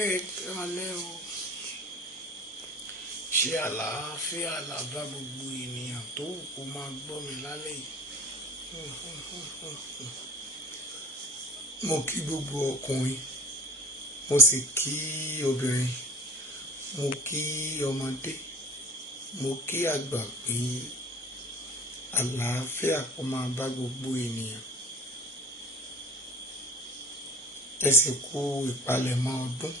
Alẹ́ o, ṣe àlàáfíà làbá gbogbo ènìyàn tó wù kó máa gbọ́ mi lálẹ́ yìí. Mo kí gbogbo ọkùnrin, mo sì kí obìnrin, mo kí ọmọdé, mo kí àgbà pé àlàáfíà kó máa bá gbogbo ènìyàn. Ẹ sì kú ìpalẹ̀mọ́ ọdún.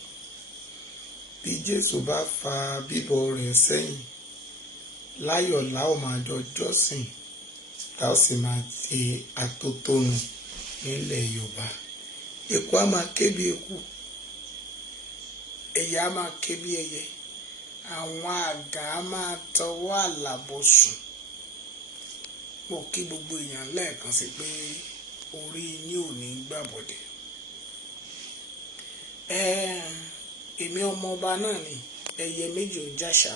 Bí Jésù bá fa bíbọ̀ rẹ̀ sẹ́yìn, láyọ̀ la ó máa jọ jọ́sìn, tá ó sì máa ṣe atótónu nílẹ̀ Yorùbá. Eku á máa ké bí eku, ẹyẹ á máa ké bí ẹyẹ, àwọn àgà á máa tọwọ́ àlàbọ̀ sùn. Mo kí gbogbo èèyàn lẹ́ẹ̀kan sí pé orí yín ò ní gbàbọ̀dẹ̀. Èmi ọmọ ọba náà ni ẹyẹ méjì ò jáṣà.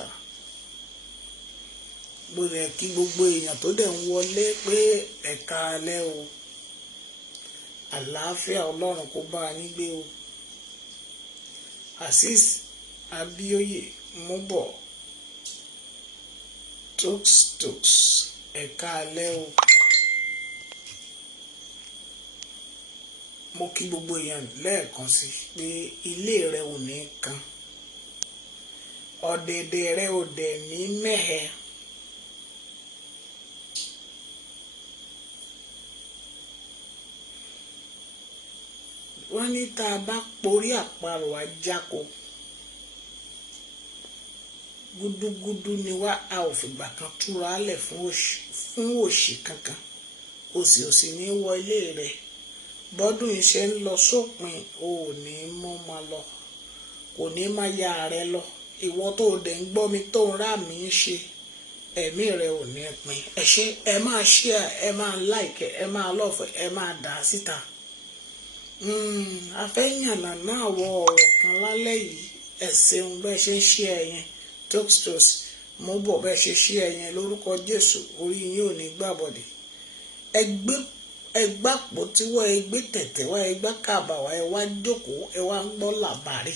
Mo rẹ̀ kí gbogbo èèyàn tó dẹ̀ ń wọlé pé ẹ̀ka alẹ́ o, àlàáfíà Ọlọ́run kó bá yín gbé o. Azeez Abíóyè Múbọ̀ Toks ẹ̀ka alẹ́ o. Mo kí gbogbo èèyàn lẹ́ẹ̀kan sí pé ilé rẹ ò ní kan, ọ̀dẹ̀dẹ̀ rẹ ò dẹ̀ ní mẹ́hẹ. Wọ́n ní tá a bá porí àparò ajáko, gúdúgúdú ni wá, a ò fìgbà kan túra lẹ̀ fún òṣì kankan. Òṣì ní wọ ilé rẹ̀. Bọ́dún iṣẹ́ ń lọ sópin, o ò ní mọ́ máa lọ, kò ní máa ya rẹ lọ. Ìwọ tó dẹ̀ ń gbọ́ mi tó ń rà mí ṣe, ẹ̀mí rẹ ò ní pin. Ẹ máa share, ẹ máa like, ẹ máa love, ẹ máa dà á síta. Afẹ́yànnà náà wọ ọ̀rọ̀ kan lálẹ́ yìí. Ẹ ṣeun bẹ́ẹ̀ ṣe ń share yẹn. Toks Múbọ̀ bẹ́ẹ̀ ṣe share yẹn, lórúkọ Jésù orí yín ò ní gbàbọ̀dẹ̀. Ẹgbà pọ̀ tí wọ́n ẹgbẹ́ tẹ̀tẹ̀ wá ẹgbà kàbà wá ẹ wá jókòó ẹ wá ń gbọ́ làbárí.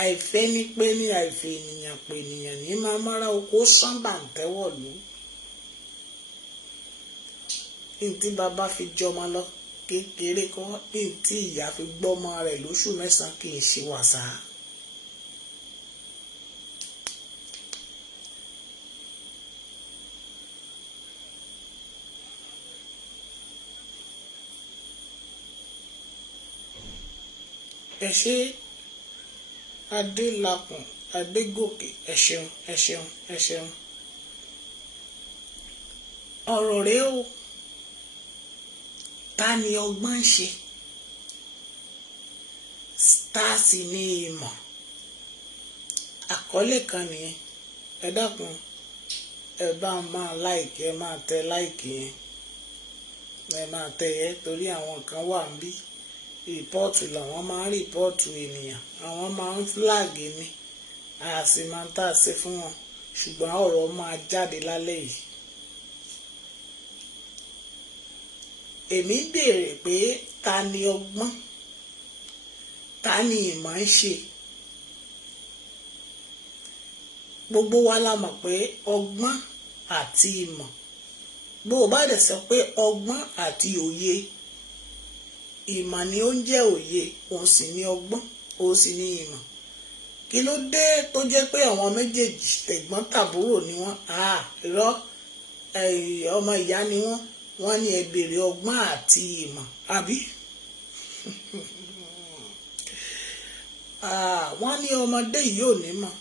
Àìfẹ́ ní pé ní àìfẹ́ ènìyàn pé ènìyàn ní máa mára oko sánbà ń tẹ́wọ̀ lù. Ntí bàbá fi jọmọ lọ kékeré kọ́, ntí ìyá fi gbọ́mọ rẹ̀ lóṣù mẹ́sàn-án kì í ṣe wàsá. Ẹ ṣé Adélakùn Adégòkè, ẹ ṣeun. Ọ̀rọ̀ rẹ o, ta ni ọgbọ́n ń ṣe? Stars ní ìmọ̀. Àkọlé kan nìyẹn. Ẹ dákun, ẹ bá máa like, ẹ máa tẹ like yẹn. Ẹ máa tẹ ẹ torí àwọn kan wà níbí. Rìpọ́ọ̀tù làwọn máa ń rìpọ́ọ̀tù ènìyàn, àwọn máa ń flag ni, a sì máa ń tà sí fún wọn, ṣùgbọ́n ọ̀rọ̀ máa jáde lálẹ́ yìí. Èmi béèrè pé ta ni ọgbọ́n, ta ni ìmọ̀ ń ṣe? Gbogbo wa la mọ̀ pé ọgbọ́n àti ìmọ̀, bó o bá dẹ̀ sọ pé ọgbọ́n àti òye, ìmọ̀ ni ó ń jẹ́ òye, òun sì ni ọgbọ́n, òun sì ni ìmọ̀. Kí ló dé tó jẹ́ pé àwọn méjèèjì tẹ̀gbọ́n tàbúrò ni wọ́n? Irọ́, ọmọ ìyá ni wọ́n ní ẹ béèrè ọgbọ́n àti ìmọ̀, àbí? Wọ́n ní ọmọdé yìí ò ní mọ̀,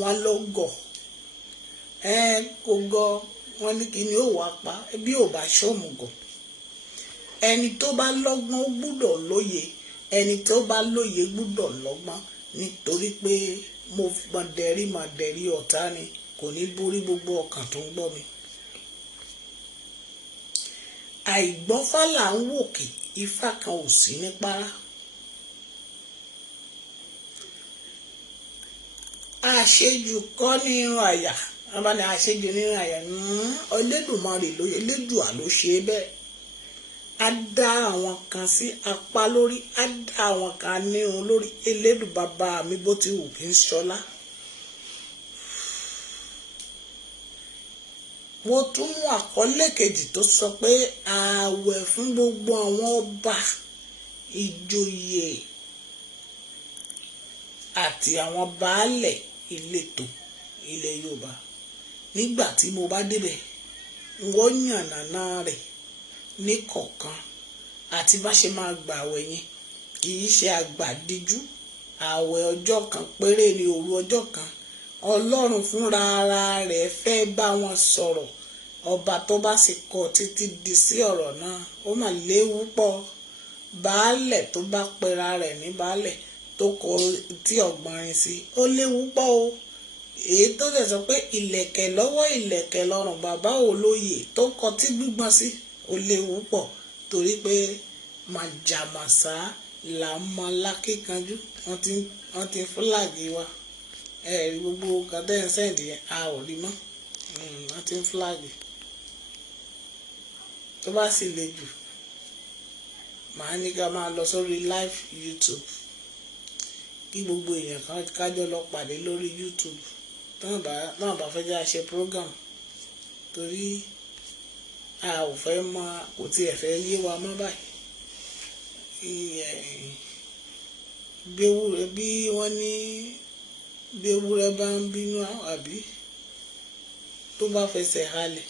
wọ́n ló gọ̀. Kò gọ̀, wọ́n ní kí ni ó wà pa bí ò bá ṣòmùgọ̀. Ẹni tó bá lọ́gbọ́n ó gbúdọ̀ lóye, ẹni tó bá lóye gbúdọ̀ lọ́gbọ́n, nítorí pé mo mọ̀dẹ̀rí ọ̀tá ni, kò ní borí gbogbo ọkàn tó ń gbọ́ mi. Àìgbọ́fá là ń wòkè, ifá kan ò sí ní párá. Àṣejù kọ́ ní irun àyà, wọ́n bá ní àṣejù ní irun àyà, Olódùmarè lóye, Elédùà ló ṣe bẹ́ẹ̀. á dá àwọn kan sí apá lórí, á dá àwọn kan ní irun lórí. Elédùn bàbá mi bó ti wù kí n ṣọlá. Mo tún mú àkọlé kejì tó sọ pé ààwẹ̀ fún gbogbo àwọn ọba, ìjòyè àti àwọn baálẹ̀ ìletò ilẹ̀ Yorùbá. Nígbà tí mo bá débẹ̀, wọ́n yànnàná rẹ̀ ní kọ̀ọ̀kan àti bá ṣe máa gbà àwẹ̀ yẹn. Kì í ṣe àgbàdíjú, àwẹ̀ ọjọ́ kan péré ni, òru ọjọ́ kan. Ọlọ́run fúnra ara rẹ̀ fẹ́ bá wọn sọ̀rọ̀. Ọba tó bá sì kọ títí di sí ọ̀rọ̀ náà, ó mà léwu pọ̀. Baálẹ̀ tó bá pera rẹ̀ ní baálẹ̀ tó kọ tí ọ̀gbọ̀nrín sí, ó léwu pọ̀ o. Èyí tó dẹ̀ sọ pé ìlẹ̀kẹ̀ lọ́wọ́ ìlẹ̀kẹ̀ lọ́rùn bàbá olóyè tó kọ tí gbígbọ́n sí, ó léwu pọ̀. Torí pé màjàmásá là ń mọ lákíkanjú. Wọ́n ti fúlàgì wa. Ẹ̀rí gbogbo kàtẹ́ sẹ́ǹdì yẹn a ò rí mọ́. Wọ́n ti ń fúlàgì. Tó bá sì le jù, màá ní ká máa lọ sórí live YouTube. Kí gbogbo èèyàn kájọ lọ pàdé lórí YouTube. Náà bá fẹ́ jẹ́ àṣẹ program. Torí a ò fẹ́ mọ, kò tiẹ̀ fẹ́ yé wa mọ́ báyìí. Bí wọ́n ní bí ewúrẹ́ bá ń bínú àbí tó bá fẹsẹ̀ halẹ̀,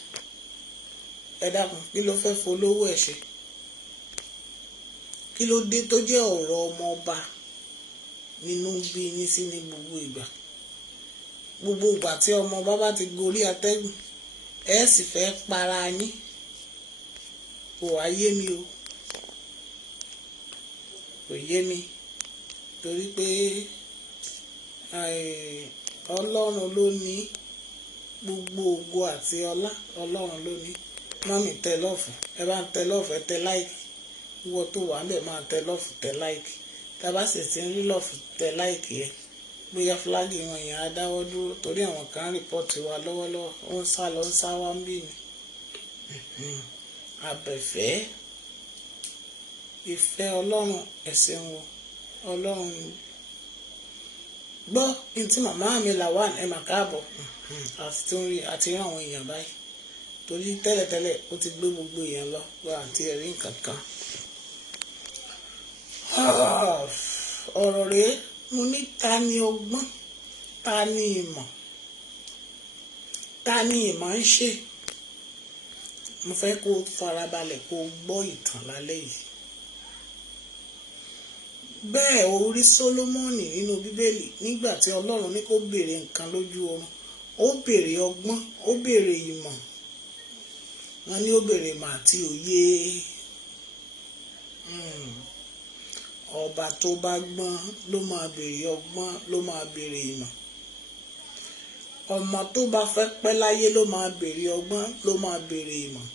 ẹ dákun kí ló fẹ́ folówó ẹ̀ ṣe? Kí ló dé tó jẹ́ ọ̀rọ̀ ọmọ ọba nínú bí yín sí ní gbogbo ìgbà? Gbogbo ìgbà tí ọmọ ọba bá ti gorí atẹ́gùn, ẹ sì fẹ́ para yín. Kò wá yé mi o. Kò yé mi. Torí pé Ọlọ́run ló ní gbogbo ògo àti ọlá. Ọlọ́run ló ní. Mọ́mì tẹ lọ́ọ̀fù, ẹ bá ń tẹ lọ́ọ̀fù, ẹ tẹ láìkì. Ìwọ tó wà ń bẹ̀ máa tẹ lọ́ọ̀fù, tẹ láìkì. Tá bá sì ti ń rí lọ́ọ̀fù, tẹ láìkì ẹ. Bóyá fúlágì wọn yẹn á dáwọ́ dúró torí àwọn kan rìpọ́ọ̀tì wa lọ́wọ́lọ́wọ́. Ó ń sá lọ, ń sá wá ń bì ní. Àbẹ̀fẹ́ ìfẹ́ Ọlọ́run ẹ̀sìn wọn. Ọlọ́run gbọ́ ní tí màmá mi là wà ẹ̀ mà káàbọ̀. Àti rán àwọn èèyàn báyìí. Torí tẹ́lẹ̀tẹ́lẹ̀ ó ti gbé gbogbo èèyàn lọ wá àti ẹ̀rí nǹkan kan. Ọ̀rọ̀ rèé, mo ní ta ni ọgbọ́n, ta ni ìmọ̀, ta ni ìmọ̀ ń ṣe. Mo fẹ́ kó farabalẹ̀ kó gbọ́ ìtàn lálẹ́ yìí. Bẹ́ẹ̀ o rí Sólómọ́nì nínú Bíbélì nígbà tí Ọlọ́run ní kó béèrè nǹkan lójú oorun. Ó béèrè ọgbọ́n, ó béèrè ìmọ̀. Wọ́n ní ó béèrè ìmọ̀ àti òye. Ọba tó bá gbọ́n ló máa béèrè ọgbọ́n, ló máa béèrè ìmọ̀. Ọmọ tó bá fẹ́ pẹ́ láyé ló máa béèrè ọgbọ́n, ló máa béèrè ìmọ̀.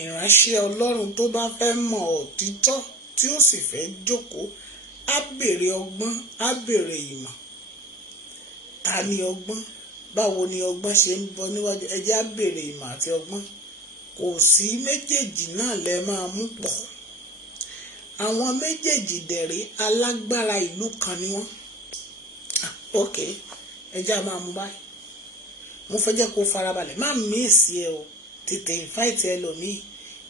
Ìránṣẹ́ Ọlọ́run tó bá fẹ́ mọ òtítọ́ tí ó sì fẹ́ jókòó, á béèrè ọgbọ́n, á béèrè ìmọ̀. Ta ni ọgbọ́n? Báwo ni ọgbọ́n ṣe ń bọ níwájú? Ẹ jẹ́ á béèrè ìmọ̀ àti ọgbọ́n. Kò sí méjèèjì náà lẹ máa mú pọ̀. Àwọn méjèèjì dẹ̀rẹ́ alágbára ìlú kan ni wọ́n. Ok, ẹ jẹ́ á máa mú báyìí. Mo fẹ́ jẹ́ kó farabalẹ̀, má mísì ẹ o, tètè invite ẹlòmíì.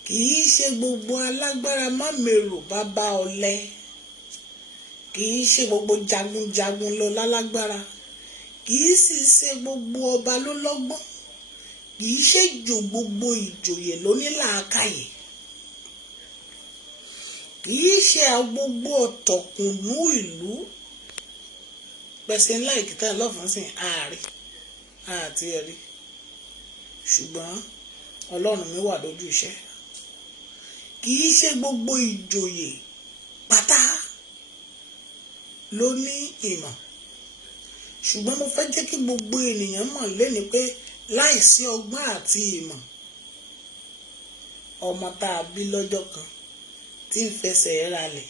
Kì í ṣe gbogbo alágbára má mèrò bàbá ọ̀lẹ. Kì í ṣe gbogbo jagunjagun lọ lálágbára. Kì í sì ṣe gbogbo ọba ló lọ́gbọ́n. Kì í ṣe gbogbo ìjòyè ló ní làákàyè. Kì í ṣe gbogbo ọ̀tọ̀kùnú ìlú. Pẹ̀sẹ̀ ńlá ìkìtà lọ́fọ̀ọ́ sí ààrẹ àti ẹ̀rí. Ṣùgbọ́n Ọlọ́run mi wà lójú iṣẹ́. Kì í ṣe gbogbo ìjòyè pátá ló ní ìmọ̀. Ṣùgbọ́n mo fẹ́ jẹ́ kí gbogbo ènìyàn mọ̀ lẹ́ni pé láìsí ọgbọ́n àti ìmọ̀, ọmọ tá a bí lọ́jọ́ kan tí ń fẹsẹ̀ ralẹ̀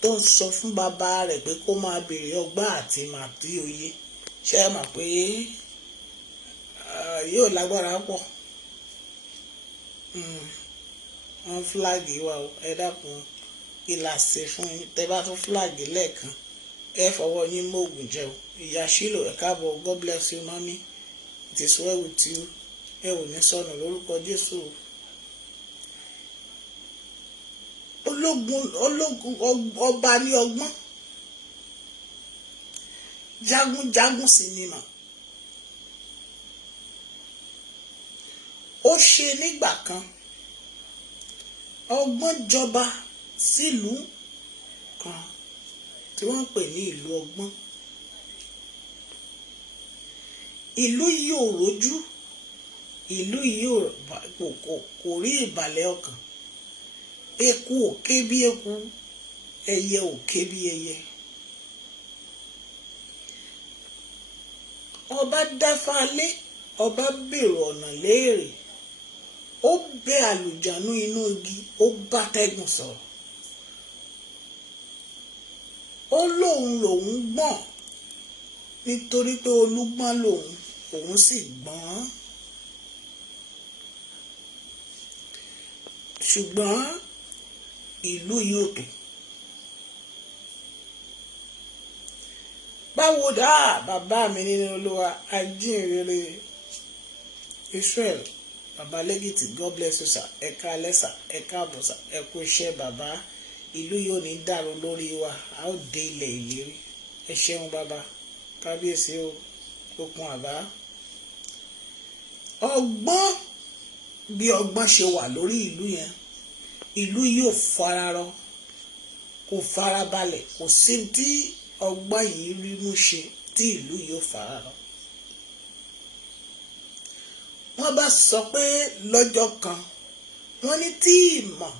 tó ń sọ fún bàbá rẹ̀ pé kó máa béèrè ọgbọ́n àti ìmọ̀ àti òye, ṣé ẹ mọ̀ pé yóò lágbára pọ̀. wọ́n flag wa o, ẹ dákun ìlàsè fún yín. Tẹ́ bá tún flag lẹ́ẹ̀kan ẹ fọwọ́ yín mọ́ ògùn jẹ o. Ìyá Ṣílò ẹ káàbọ̀, God bless you mami, it is well with you. Ẹ ò ní sọnù lórúkọ Jésù. Ológun ọba ní ọgbọ́n, jagunjagun sì ni mà. Ó ṣe nígbà kan ọgbọ́n jọba sílùú kan tí wọ́n ń pè ní ìlú ọgbọ́n. Ìlú yìí ò rójú, ìlú yìí kò rí ìbàlẹ̀ ọkàn. Eku ò ké bí eku, ẹyẹ ò ké bí ẹyẹ. Ọba dáfálé, ọba béèrè ọ̀nà léèrè. Ó bẹ àlùjànnú inú igi, ó bá tẹ́gùn sọ̀rọ̀. Ó lóun gbọ́n nítorí pé olúgbọ́n lòun, òun sì gbọ́n. Ṣùgbọ́n ìlú yìí ò tó. Báwo dá bàbá mi nínú Olúwa ajínrere Israel bàbá lẹ́gìtì, God bless you sir, ẹ káalẹ́ sir, ẹ káàbọ̀ sir, ẹ kú iṣẹ́ bàbá. Ìlú yìí ò ní dàrú lórí wa, a ó dé ilẹ̀ ìlérí. Ẹ ṣeun bàbá, kábíyèsí o, okun àbá. Ọgbọ́n bí ọgbọ́n ṣe wà lórí ìlú yẹn, ìlú yìí ò fararọ, kò farabalẹ̀, kò sí tí ọgbọ́n yìí rí mú ṣe tí ìlú yìí ò fararọ. Wọ́n bá sọ pé lọ́jọ́ kan, wọ́n ní tí ìmọ̀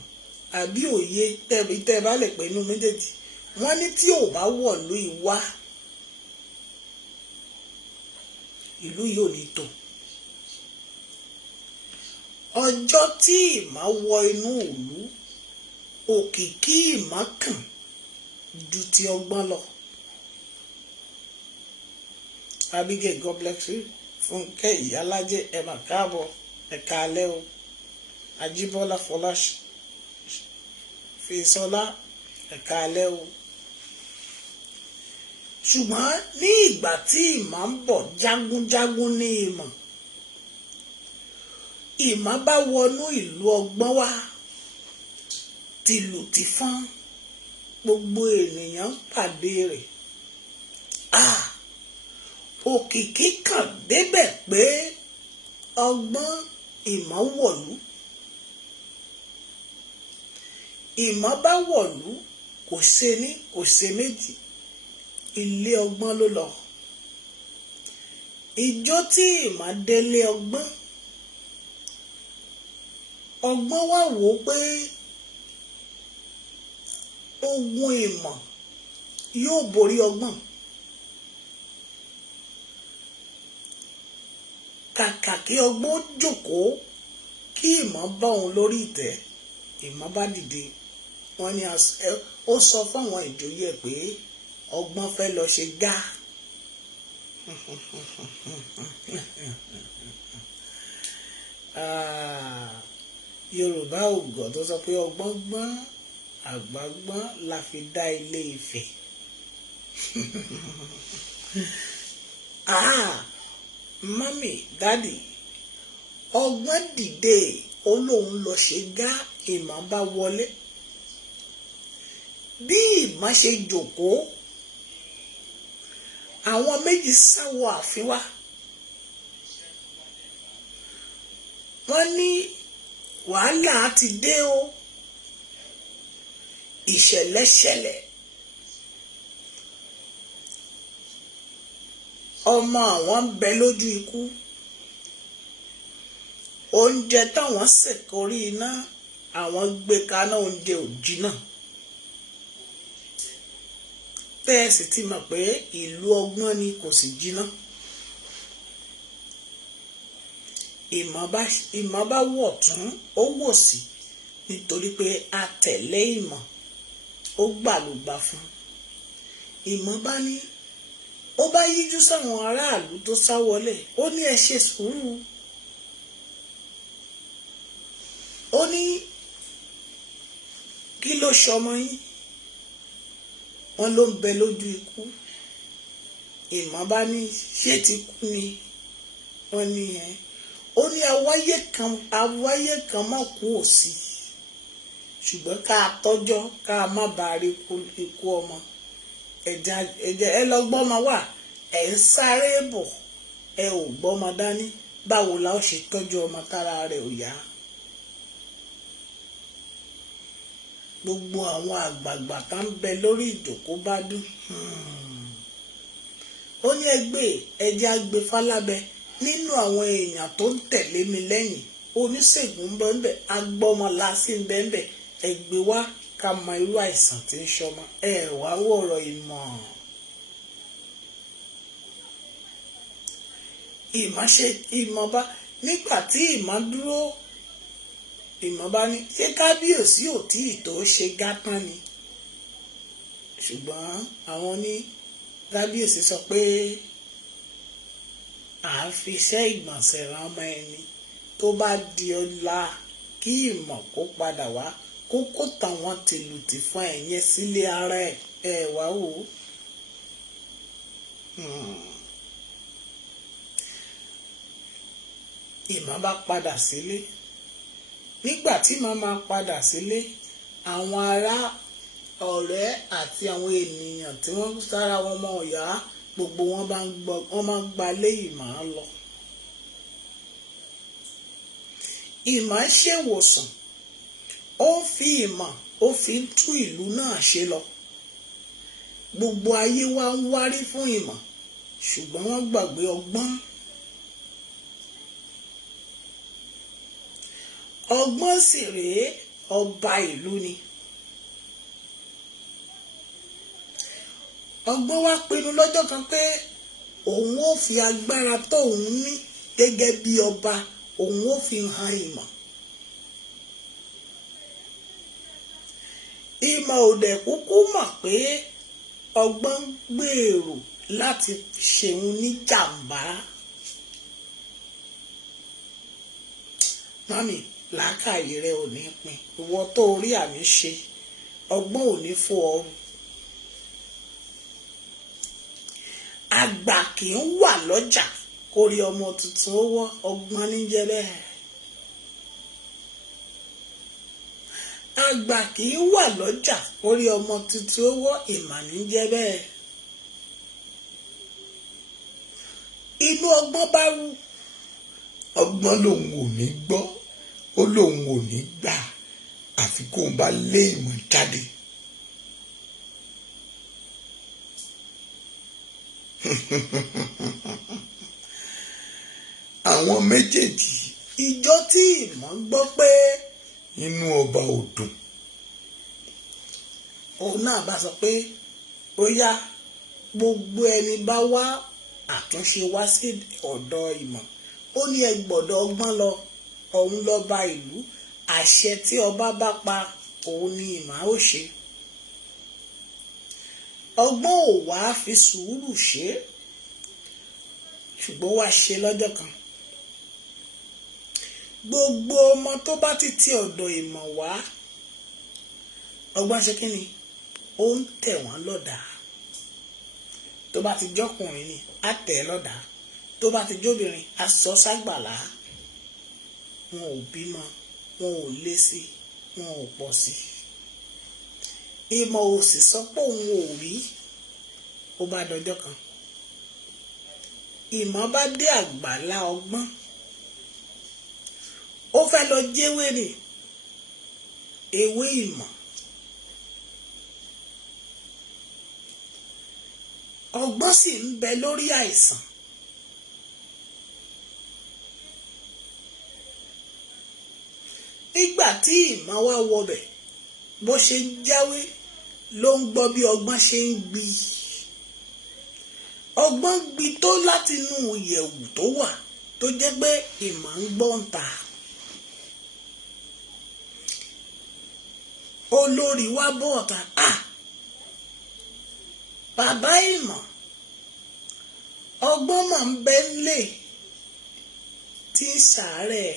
àbí òye tẹ́ bá lè pè inú méjèèjì, wọ́n ní tí ò bá wọ̀lú ìwá, ìlú yìí ò ní tò. Ọjọ́ tí ìmọ̀ wọ inú ìlú, òkìkí ìmọ̀ kàn ju ti ọgbọ́n lọ. Abigail, God bless you. Fúnkẹ́ Ìyálájé, ẹ mà káàbọ̀, ẹ káalẹ́ o. Ajíbọ́lá Fọláṣ Fèsọlá, ẹ káalẹ́ o. Ṣùgbọ́n ní ìgbà tí ìmọ̀ ń bọ̀, jagunjagun ní ìmọ̀. Ìmọ̀ bá wọnú ìlú ọgbọ́n wá, tìlù tìfọ́n, gbogbo ènìyàn pàdé rẹ̀. Òkìkí kàn débẹ̀ pé ọgbọ́n ìmọ̀ wọ̀lú. Ìmọ̀ bá wọ̀lú, kò ṣe ní kò ṣe méjì, ilé ọgbọ́n ló lọ. Ìjọ tí ìmọ̀ délé ọgbọ́n, ọgbọ́n wá wò ó pé ogun ìmọ̀ yóò borí ọgbọ́n. Kàkà kí ọgbọ́n jókòó kí ìmọ̀ bá òun lórí ìtẹ́, ìmọ̀ bá dìde. Wọ́n ní ó sọ fáwọn ìjòyè pé ọgbọ́n fẹ́ lọ ṣe gá. Yorùbá ògọ̀ tó sọ pé ọgbọ́n gbọ́n àgbà gbọ́n la fi dá Ilé Ifẹ̀. Mami, dádì, ọgbọ́n dìde, ó lóun lọ ṣe gá, ìmọ̀ bá wọlé. Bí ìmọ̀ ṣe jókòó, àwọn méjì sáwọ ààfin wá. Wọ́n ní wàhálà ti dé o, ìṣẹ̀lẹ̀ ṣẹlẹ̀. Ọmọ àwọn ń bẹ lójú ikú. Oúnjẹ táwọn sè kórí iná, àwọn gbé kaná, oúnjẹ ò jiná. Bẹ́ẹ̀ sì ti mọ̀ pé ìlú ọgbọ́n ni, kò sì jiná. Ìmọ̀ bá wọ̀ tún, ó wò sí, nítorí pé a tẹ̀lé ìmọ̀, ó gbàlùgbà fún. Ìmọ̀ bá ní, ó bá yíjú sáwọn aráàlú tó sá wọlé, ó ní ẹ ṣe sùúrù. Ó ní ló ṣọmọ yín? Wọ́n ló ń bẹ lójú ikú. Ìmọ̀ bá ní ṣé ti kú ni? Wọ́n ní ẹ. Ó ní awáyé kan má kú òsì, ṣùgbọ́n ká tọ́jọ́ ká má bàa rí ikú ọmọ. Ẹ̀jẹ̀ ẹ lọ gbọ́mọ wá, ẹ̀ ń sáré bọ̀, ẹ ò gbọ́mọ dání. Báwo la ó ṣe tọ́jú ọmọ tára rẹ̀ ò yá? Gbogbo àwọn àgbààgbà tá ń bẹ lórí ìjókòó bá dún. Ó ní ẹjẹ́ àgbè Fálábẹ nínú àwọn èèyàn tó ń tẹ̀lé mi lẹ́yìn. Oníṣègùn ń bẹ ń bẹ, agbọ́mọlá sí ń bẹ ń bẹ. Ẹgbẹ́ wá ká mọ irú àìsàn tí ń ṣọmọ. Ẹ wá wọ̀rọ̀ ìmọ̀. Ìmọ̀ bá nígbà tí ìmọ̀ dúró, ìmọ̀ bá ní ṣé kábíyèsí ò tí ì tó ṣe gátán ni? Ṣùgbọ́n àwọn ní kábíyèsí sọ pé à ń fi iṣẹ́ ìgbọ̀nsẹ̀ ran ọmọ ẹni. Tó bá di ọ̀la kí ìmọ̀ kó padà wá, kókó tàwọn tìlùtì fún ẹ̀yẹ sílé ara ẹ̀ wá wò ó. Ìmọ̀ bá padà sílé. Nígbà tí màá máa padà sílé, àwọn ará ọ̀rẹ́ àti àwọn ènìyàn tí wọ́n sára wọn mọ́ ọ̀yá, gbogbo wọn máa ń gbalé ìmọ̀ lọ. Ìmọ̀ ṣèwòsàn, ó ń fi ìmọ̀ ó fi ń tú ìlú náà ṣe lọ. Gbogbo ayé wa ń wárí fún ìmọ̀, ṣùgbọ́n wọ́n gbàgbé ọgbọ́n. Ọgbọ́n sì rèé ọba ìlú ni. Ọgbọ́n wá pinnu lọ́jọ́ kan pé òun ó fi agbára tóun ní gẹ́gẹ́ bí ọba, òun ó fi hàn ìmọ̀. Ìmọ̀ ò dẹ̀ kúkú mọ̀ pé ọgbọ́n gbèrò láti ṣeun ní jàǹbá. Mami, làákàyè rẹ ò ní pin. Ìwọ tó rí àmì ṣe, ọgbọ́n ò ní fò ọrùn. Àgbà kì í wà lọ́jà kó rí ọmọ tuntun owó, ọgbọ́n ní jẹ́ bẹ́ẹ̀. Àgbà kì í wà lọ́jà kó rí ọmọ tuntun owó, ìmọ̀ ní jẹ́ bẹ́ẹ̀. Inú ọgbọ́n bá rú, ọgbọ́n lòun ò ní gbọ́, ó lòun ò ní gbà, àfi kóun bá lé ìmọ̀ jáde. Àwọn méjèèjì, ìjọ tí ìmọ̀ gbọ́ pé inú ọba ò dùn, òun náà bá sọ pé ó yá, gbogbo ẹni bá wá àtúnṣe wá sí ọ̀dọ̀ ìmọ̀. Ó ní ẹ gbọ́dọ̀ ọgbọ́n lọ, òun lọ́ba ìlú, àṣẹ tí ọba bá pa òun ni ìmọ̀ ó ṣe. Ọgbọ́n ò wá fi sùúrù ṣe, ṣùgbọ́n wá ṣe lọ́jọ́ kan. Gbogbo ọmọ tó bá ti ọ̀dọ̀ ìmọ̀ wá, ọgbọ́n ṣe kí ni? Ó ń tẹ̀ wọ́n lọ́dà. Tó bá ti jọ́kùnrin ni, á tẹ̀ lọ́dà. Tó bá ti jóbìnrin, á sọ ságbàlá. Wọn ò bímọ, wọn ò lé sí, wọn ò pọ̀ sí. Ìmọ̀ ò sì sọ pé òun ò rí. Ó bá dọjọ́ kan. Ìmọ̀ bá dé àgbàlá ọgbọ́n. Ó fẹ́ lọ jẹ́wé ni, ewé ìmọ̀. Ọgbọ́n sì ń bẹ lórí àìsàn. Nígbà tí ìmọ̀ wá wọbẹ̀, bó ṣe ń jáwé ló ń gbọ́ bí ọgbọ́n ṣe ń gbi. Ọgbọ́n gbi tó látinú ìyẹ̀wù tó wà, tó jẹ́ pé ìmọ̀ ń gbọ́n ta. Olórí wa bọ́ ọ̀tá, bàbá ìmọ̀, ọgbọ́n máa ń bẹ nílé tí ń ṣàárẹ̀.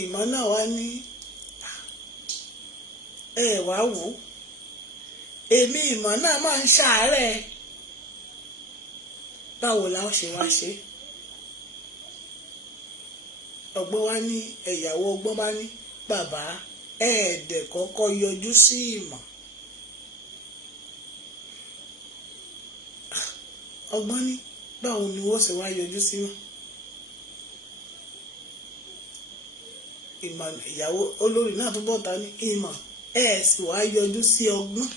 ìmọ̀ náà wá ní ẹ wá wò ó, èmi ìmọ̀ náà máa ń ṣàárẹ̀, báwo la ó ṣe wá ṣe? ọgbọ́n wá ní ẹ̀yàwó ọgbọ́n bá ní bàbá ẹ̀ẹ́dẹ̀ kọ́kọ́ yọjú sí ìmọ̀. ọgbọ́n ní báwo ni wọ́n ṣe wá yọjú sí wọn? ìmọ̀ ìyàwó olórí náà tó bọ́ta ní ìmọ̀ ẹ̀ sì wá yọjú sí ọgbọ́n.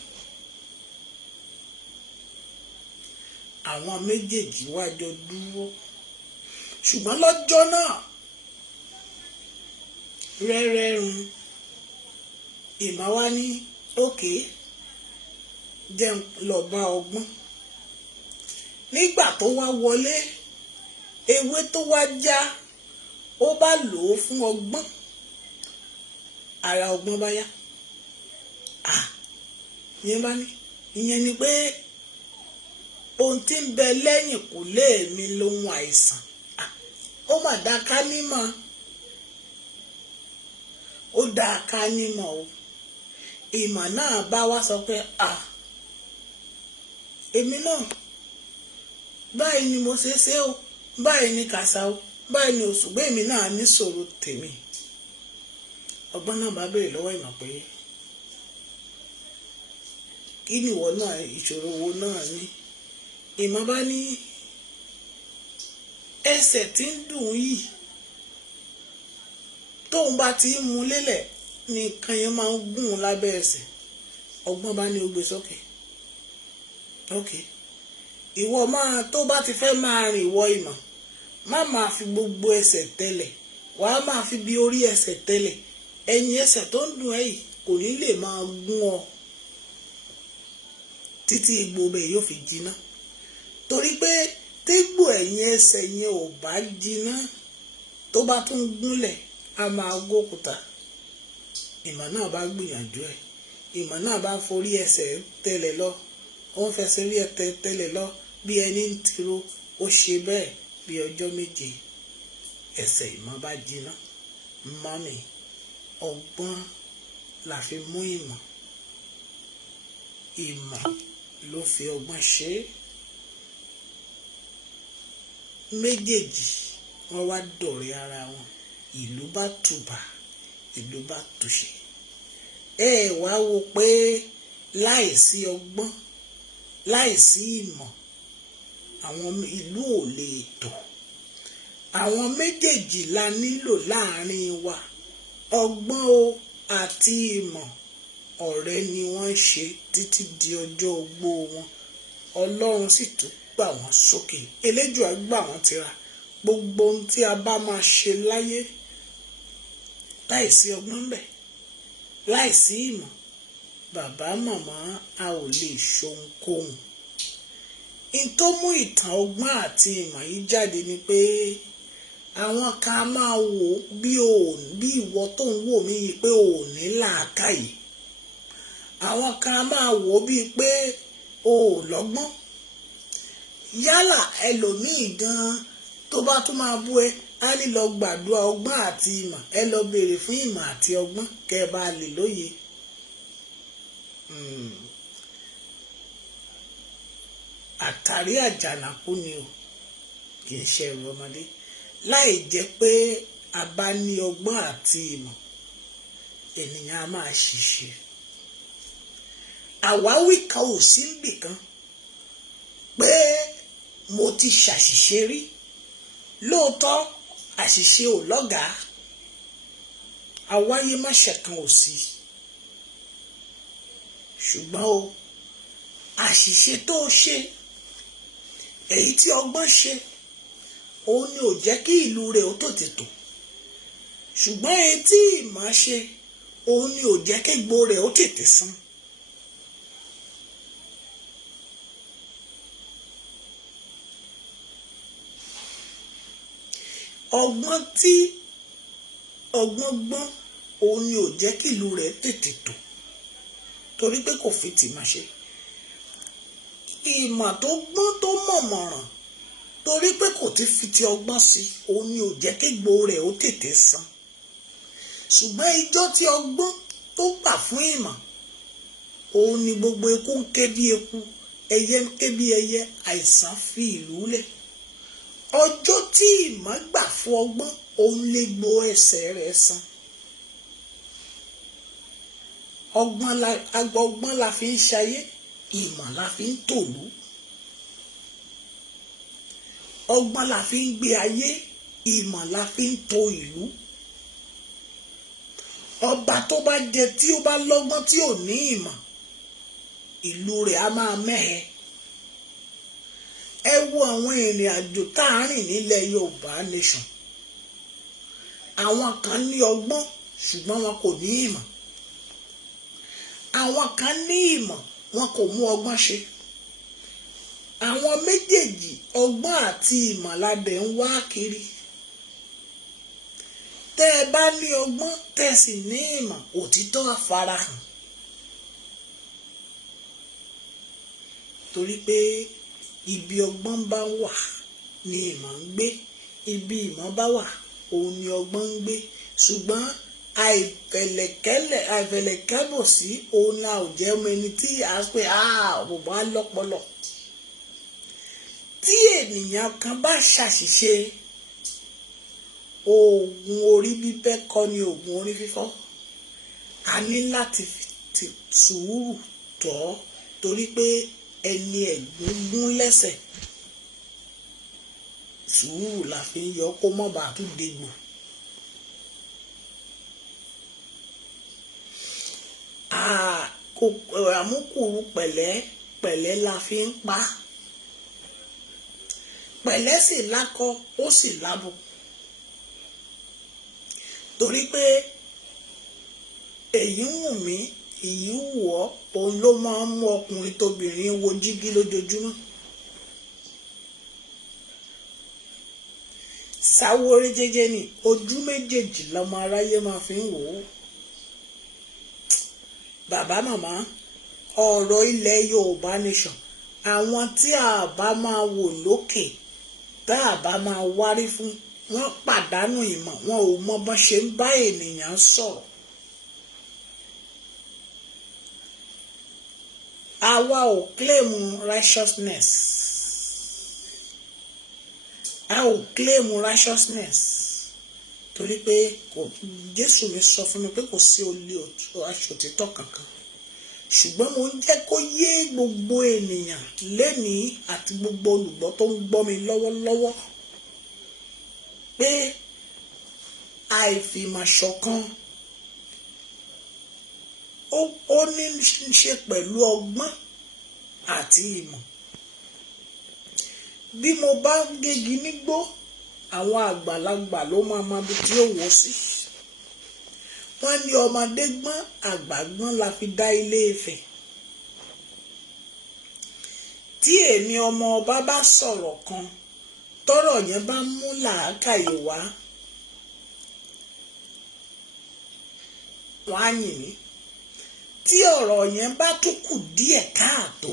àwọn méjèèjì wá jọ dúró, ṣùgbọ́n lọ́jọ́ náà rẹ́rẹ́run ìmọ̀ wá ní òkè jẹ́ lọ bá ọgbọ́n. nígbà tó wá wọlé, ewé tó wá já ó bá lò ó fún ọgbọ́n, ara ọgbọ́n bá yá. ìyẹn bá ní ìyẹn ni pé ohun tí ń bẹ lẹ́yìn kò lè mi lóhun àìsàn. ó mà dá ká nímọ̀, ó dá ká nímọ̀ o. ìmọ̀ náà bá wá sọ pé èmi náà báyìí ni mo ṣe ṣe o, báyìí ni kàṣà o, báyìí ni òṣùgbọ́n èmi náà ní ṣòro tèmi. ọgbọ́n náà bá béèrè lọ́wọ́ ìmọ̀ pé kí ni ìwọ náà ìṣòro wo náà ní? ìmọ̀ bá ní ẹsẹ̀ tí ń dùn yìí tóun bá ti ń mu lélẹ̀ ni nǹkan yẹn máa ń gùn lábẹ́ ẹsẹ̀. ọgbọ́n bá ní ó gbé sókè. ìwọ máa tó bá ti fẹ́ máa rìn ìwọ ìmọ̀ má máa fi gbogbo ẹsẹ̀ tẹ̀lẹ̀, wàá máa fi bí orí ẹsẹ̀ tẹ̀lẹ̀. ẹ̀yìn ẹsẹ̀ tó ń dùn ẹ́ yìí kò ní lè máa gún ọ títí egbò bẹ́ẹ̀ yóò fi jiná, torí pé tégbò ẹ̀yìn ẹsẹ̀ yẹn ò bá jiná tó bá tún gúnlẹ̀ a máa gókúta. ìmọ̀ náà bá gbìyànjú ẹ̀, ìmọ̀ náà bá forí ẹsẹ̀ tẹ̀lẹ̀ lọ, ó ń fẹsẹ̀ rí ẹtẹ tẹ̀lẹ̀ lọ bí ẹni ń tiro. ó ṣe bẹ́ẹ̀ bí ọjọ́ méje, ẹsẹ̀ ìmọ̀ bá jiná. mọ́mì, ọgbọ́n la fi mú ìmọ̀, ìmọ̀ ló fi ọgbọ́n ṣe é. méjèèjì wọ́n wá dọ̀rẹ́ ara wọn, ìlú bá tùbà, ìlú bá tùṣe. ẹ wá wo pé láìsí ọgbọ́n, láìsí ìmọ̀, àwọn ìlú ò lè tò. àwọn méjèèjì la nílò láàrin wa. ọgbọ́n o àti ìmọ̀ ọ̀rẹ́ ni wọ́n ṣe títí di ọjọ́ ogbó wọn. ọlọ́run sì tún gbà wọ́n sókè, elédùà gbà wọ́n tira. gbogbo ohun tí a bá máa ṣe láyé láìsí ọgbọ́n bẹ̀, láìsí ìmọ̀, bàbá màmá a ò lè ṣohunkóhun. n tó mú ìtàn ọgbọ́n àti ìmọ̀ yìí jáde ni pé àwọn kan máa wò bí ìwọ tó ń wò mí yìí pé ò ní làákàyè. àwọn kan máa wò bíi pé o ò lọ́gbọ́n. yálà ẹlòmíì gan tó bá tún máa bú ẹ á ní lọ gbàdúrà ọgbọ́n àti ìmọ̀, ẹ lọ béèrè fún ìmọ̀ àti ọgbọ́n kẹ́ ẹ bá lè lóye. àtàrí àjànàkú ni o, kì í ṣe ẹrù ọmọdé. láì jẹ́ pé a bá ní ọgbọ́n àti ìmọ̀, ènìyàn á máa ṣiṣẹ́. àwáwí kan ò sí níbì kan pé mo ti ṣàṣìṣe rí. lóòótọ́ àṣìṣe ò lọ́gàá, àwáyé má ṣẹ̀kan ò sí. ṣùgbọ́n o àṣìṣe tó ṣe, èyí tí ọgbọ́n ṣe, òun ni ò jẹ́ kí ìlú rẹ̀ ó tètè tò. ṣùgbọ́n èyí tí ìmọ̀ ṣe, òun ni ò jẹ́ kí egbò rẹ̀ ó tètè san. ọgbọ́n tí ọgbọ́n gbọ́n, òun ni ò jẹ́ kí ìlú rẹ̀ tètè tò, torí pé kò fi tìmọ̀ ṣe. ìmọ̀ tó gbọ́n tó mọ̀mọ̀ràn, torí pé kò ti fi ti ọgbọ́n sí, òun ni ò jẹ́ kí egbò rẹ̀ ó tètè san. ṣùgbọ́n ijó tí ọgbọ́n tó gbà fún ìmọ̀ òun ni gbogbo eku ń ké bí eku, ẹyẹ ń ké bí ẹyẹ, àìsàn fi ìlú lẹ̀. Ọjọ́ tí ìmọ̀ gbà fún ọgbọ́n òun lè gbo ẹsẹ̀ rẹ̀ san. Ọgbọ́n la fi ń ṣayé, ìmọ̀ la fi ń tòlú. Ọgbọ́n la fi ń gbé ayé, ìmọ̀ la fi ń tò ìlú. Ọba tó bá jẹ tí ó bá lọ́gbọ́n tí ò ní ìmọ̀, ìlú rẹ̀ á máa mẹ́hẹ. Ẹ wo àwọn ìrìn àjò tá a rìn nílẹ̀ Yorùbá nation. Àwọn kan ní ọgbọ́n ṣùgbọ́n wọn kò ní ìmọ̀. Àwọn kan ní ìmọ̀ wọn kò mú ọgbọ́n ṣe. Àwọn méjèèjì ọgbọ́n àti ìmọ̀ la dẹ̀ ń wá kiri. Tẹ́ ẹ bá ní ọgbọ́n tẹ́ ẹ sì ní ìmọ̀, òtítọ́ á farahàn. Torí pé ibi ọgbọ́n bá wà ni ìmọ̀ ń gbé, ibi ìmọ̀ bá wà òun ni ọgbọ́n ń gbé. Ṣùgbọ́n àìfẹ̀lẹ̀kẹ́bọ̀ sí òun la ò jẹ́ ọmọ ẹni tí a pè bòbá lọ́pọlọ. Tí ènìyàn kan bá ṣàṣìṣe, oògùn orí bíbẹ́ kọ́ ni oògùn orí fífọ́. A ní láti fi sùúrù tọ́, torí pé ẹni ẹ̀gún gún lẹ́sẹ̀. Sùúrù la fi ń yọ kó má bàa tún dégbò. Àmúkùrú pẹ̀lẹ́ la fi ń pa. Pẹ̀lẹ́ sì lákọ ó sì lábo. Torí pé èyí ń wù mí, èyí ń wù ọ́, òun ló máa ń mú ọkùnrin tóbìnrin wo jígí lójoojúmọ́. Sáwórí jẹ́jẹ́ ni ojú méjèèjì lọmọ aráyé máa fi ń wò ó. Bàbá màmá, ọ̀rọ̀ ilẹ̀ Yorùbá nation, àwọn tí a bá máa wò lókè, tá a bá máa wárí fún, wọ́n pàdánù ìmọ̀, wọn ò mọ bọ́n ṣe ń bá ènìyàn sọ̀rọ̀. Àwa ò claim righteousness. A ò claim righteousness. Torí pé Jésù mi sọ fún mi pé kò sí olè aṣòtítọ́ kankan. Ṣùgbọ́n mo ń jẹ́ kó yé gbogbo ènìyàn lénìí àti gbogbo olùgbọ́ tó ń gbọ́ mi lọ́wọ́lọ́wọ́ pé àìfìmọ̀ṣọ̀kan ó ní í ṣe pẹ̀lú ọgbọ́n àti ìmọ̀. Bí mo bá gégi nígbó, àwọn àgbàlagbà ló máa mọ ibi tí ó wó sí. Wọ́n ní ọmọdé gbọ́n, àgbà gbọ́n la fi dá Ilé Ifẹ̀. Tí èmi ọmọ ọba bá sọ̀rọ̀ kan, tọ́rọ̀ yẹn bá mú làákàyè wá, wọ́n á yìn mí. Tí ọ̀rọ̀ yẹn bá tún kù díẹ̀ káàtó,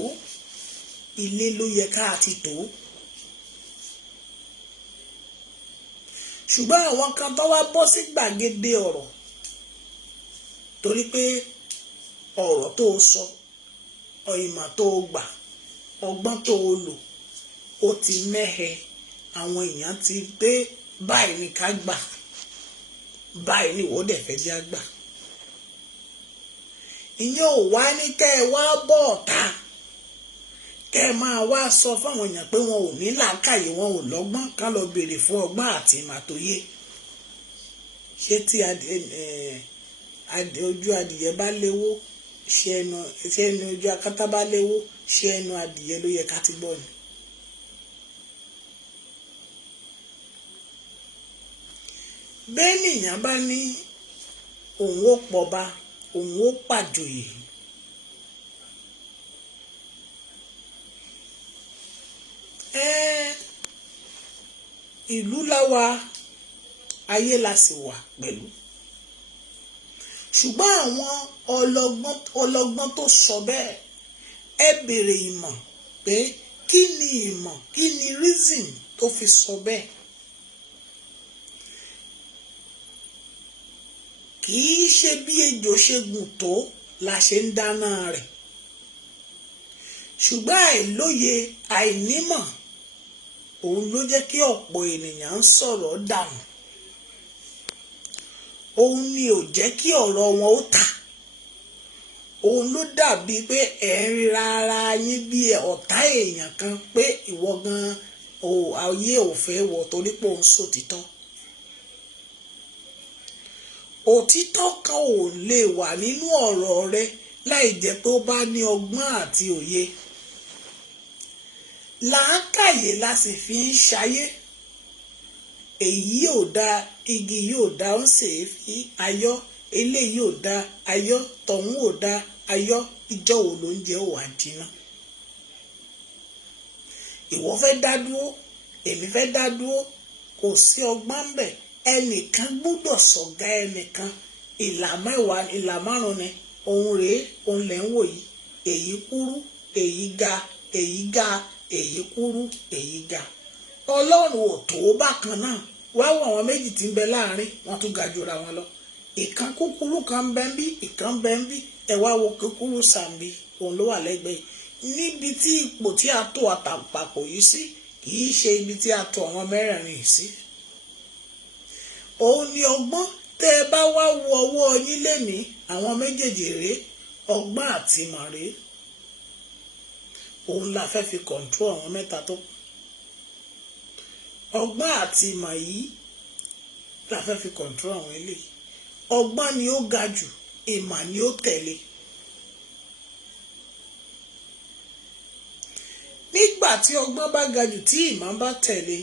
ilé ló yẹ ká ti tò. Ṣùgbọ́n àwọn kan tó wá bọ́ sí gbàgede ọ̀rọ̀, torí pé ọ̀rọ̀ tó sọ, ìmọ̀ tó gbà, ọgbọ́n tó lò, ó ti mẹ́hẹ. Àwọn èèyàn ti dé báyìí ní ká gbà, báyìí ní ìwọ dẹ̀ fẹ́ jẹ́ àgbà. Ìyẹn ò wá ní kẹ́ ẹ wá bọ́ ọ̀tá, kẹ́ ẹ máa wá sọ fáwọn èèyàn pé wọn ò ní làákàyè, wọn ò lọ́gbọ́n, ká lọ béèrè fún ọgbọ́n àti ìmọ̀ tó yé. Ṣé tí ojú adìyẹ bá léwó, ṣé ẹnu ojú akátá bá léwó, ṣé ẹnu adìyẹ ló yẹ ká ti gbọ́ ni? Bẹ́ẹ̀nìyàn bá ní òun ó pọba, òun ó pàjòyè, ìlú láwa, ayé la sì wà pẹ̀lú. Ṣùgbọ́n àwọn ọlọ́gbọ́n tó sọ bẹ́ẹ̀, ẹ béèrè ìmọ̀ pé kí ni ìmọ̀, kí ni reason tó fi sọ bẹ́ẹ̀. kì í ṣe bí ejò ṣe gùn tó la ṣe ń dáná rẹ̀, ṣùgbọ́n àìlóye àìnímọ̀ òun ló jẹ́ kí ọ̀pọ̀ ènìyàn ń sọ̀rọ̀ dànù. Òun ni ò jẹ́ kí ọ̀rọ̀ wọn ó tà. Òun ló dàbí pé ẹ̀ ń ríra ara yín bí ọ̀tá èèyàn kan, pé ìwọ gan ayé ò fẹ́ wọ̀ torí pé òun sòtítọ́. Òtítọ́ kan ò lè wà nínú ọ̀rọ̀ rẹ láì jẹ́ pé ó bá ní ọgbọ́n àti òye. Làákàyè la sì fi ń ṣayé. Èyí ò da, igi yóò da, ó ń ṣe é fi ayọ́, eléyìí ò da ayọ́, tọ̀hún ò da ayọ́, ìjọ wo ló ń jẹ́ òwà jìnnà. Ìwọ fẹ́ dá dúró, èmi fẹ́ dá dúró, kò sí ọgbọ́n ń bẹ̀. Ẹnìkan gbọ́dọ̀ sọ̀gá ẹnìkan. Ìlà mẹ́wàá, ìlà márùn-ún ni òun rèé, òun lẹ̀ ń wò yìí. Èyí kúrú, èyí ga, èyí ga, èyí kúrú, èyí ga. Ọlọ́run ò tó bákan náà. Wá wo àwọn méjì tí ń bẹ láàrin, wọ́n tún ga jura wọn lọ. Ìkan kúkúrú kan ń bẹ ń bí, ìkan ń bẹ ń bí. Ẹ wá wo kúkúrú sàmì, òun ló wà lẹ́gbẹ̀ẹ́ yìí. Níbi tí ipò tí a tó àtàpàpọ̀ yìí sí, kì í ṣe ibi tí a tó àwọn mẹ́rẹ̀ẹ̀rin yìí sí. Òun ni ọgbọ́n. Tẹ́ ẹ bá wá wo ọwọ́ yín lénìí, àwọn méjèèjì rèé, ọgbọ́n àti ìmọ̀ rèé. Òun la fẹ́ fi control àwọn mẹ́ta tó kù. Ọgbọ́n àti ìmọ̀ yìí la fẹ́ fi control àwọn eléyìí. Ọgbọ́n ni ó ga jù, ìmọ̀ ni ó tẹ̀lé. Nígbà tí ọgbọ́n bá ga jù tí ìmọ̀ bá tẹ̀lé,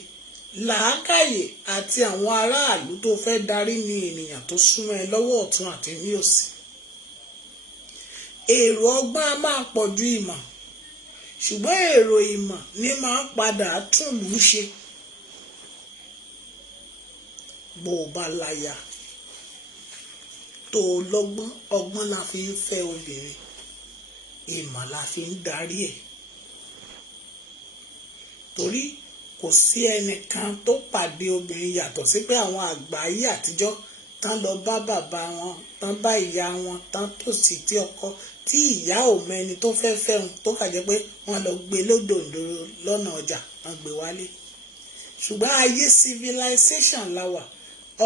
làákàyè àti àwọn aráàlú tó fẹ́ darí ni ènìyàn tó súnmọ́ ẹ lọ́wọ́ ọ̀tún àti ní òsì. Èrò ọgbọ́n a máa pọ̀ ju ìmọ̀, ṣùgbọ́n èrò ìmọ̀ ni máa ń padà tún lù ú ṣe. Bó o bá láya tó o lọ́gbọ́n, ọgbọ́n la fi ń fẹ́ obìnrin, ìmọ̀ la fi ń darí ẹ̀. Torí kò sí ẹnìkan tó pàdé obìnrin yàtọ̀ sí pé àwọn àgbà ayé àtijọ́ tán lọ bá bàbá wọn, tán bá ìyá wọn, tán tòsí tí ọkọ tí ìyá ò mẹni tó fẹ́ fẹ́hun, tó kà jẹ́ pé wọ́n lọ gbé lódòdó lọ́nà ọjà, wọ́n gbé wálé. Ṣùgbọ́n ayé civilization la wà.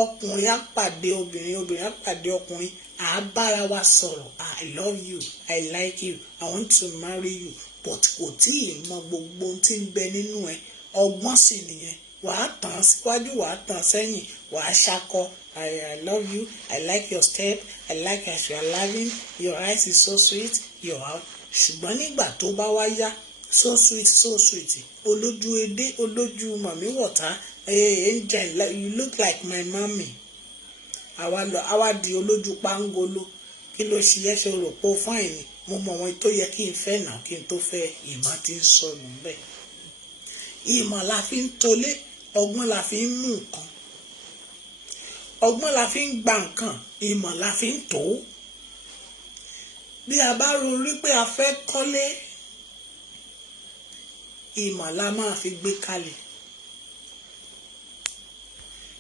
Ọkùnrin á pàdé obìnrin, obìnrin á pàdé ọkùnrin, à á bára wa sọ̀rọ̀. I love you, I like you, I want to marry you. But kò tí ì mọ gbogbo ohun tí ń bẹ nínú ẹ. Ọgbọ́n sì nìyẹn. Wàá tàn síwájú, wàá tàn sẹ́yìn, wàá ṣakọ. I love you, I like your step, I like as you are laughing, your eyes is so sweet, your out. Ṣùgbọ́n nígbà tó bá wá yá, so sweet, so sweet. Olójú edé, olójú màmí wọ̀tá, angel, you look like my mommy. Àwa di olójú pangolo. Kí ló ṣe yẹ ṣe rò pé ó fáìn ni? Mo mọ àwọn tó yẹ kí n fẹ́ náà kí n tó fẹ́. Ìmọ̀ tí ń sọnù bẹ́ẹ̀. Ìmọ̀ la fi ń tolé, ọgbọ́n la fi ń mú nǹkan. Ọgbọ́n la fi ń gba nǹkan, ìmọ̀ la fi ń tò ó. Bí a bá rorí pé a fẹ́ kọ́lé, ìmọ̀ la máa fi gbé kalẹ̀.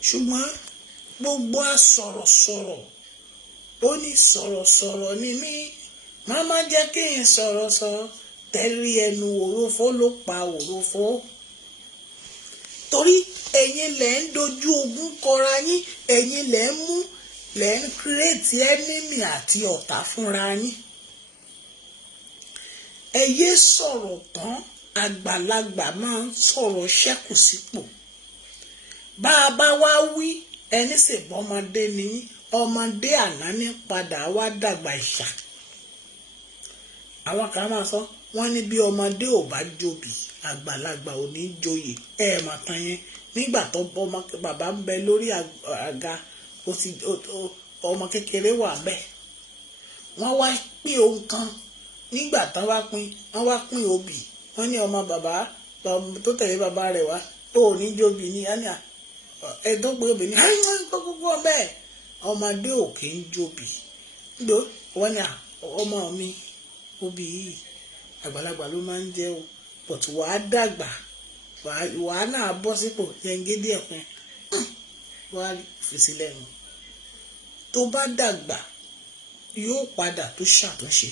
Ṣùgbọ́n gbogbo a sọ̀rọ̀sọ̀rọ̀, ó ní sọ̀rọ̀sọ̀rọ̀ ni mí, má má jẹ́ kí n sọ̀rọ̀sọ̀rọ̀, tẹ̀rí ẹnu òrófó ló pa òrófó. Torí ẹ̀yin lẹ̀ ń dojú ogun kọra yín, ẹ̀yin lẹ̀ ń create enemy àti ọ̀tá fúnra yín. Ẹ yé sọ̀rọ̀ tán, àgbàlagbà máa ń sọ̀rọ̀ ṣẹ́kù sípò. Bá a bá wá wí, ẹni ṣèbọn ọmọdé ni ọmọdé àná ní padà wá dàgbà ìṣà. Àwọn kan máa sọ, wọ́n ní bí ọmọdé ò bá jobi, àgbàlagbà ò ní joyè. Mà tán yẹn, nígbà tó bàbá ń bẹ lórí àga, ọmọ kékeré wà bẹ́ẹ̀. Wọ́n wá pín ohun kan, nígbà tán wọ́n wá pín obì. Wọ́n ní ọmọ bàbá tó tẹ̀lé bàbá rẹ̀ wá, ó ní jobi ní àná. Ẹ̀dọ́ pé obì ní kókó bẹ́ẹ̀. Ọmọdé ò kì í jobi. Wọ́n ní ọmọ mi, obì yìí àgbàlagbà ló máa ń jẹ́ o, but wàá dàgbà, wàá náà bọ́ sípò yẹngédé ẹ̀pẹ́, wàá fi sílẹ̀ nù. tó bá dàgbà yóò padà tó ṣàtúnṣe.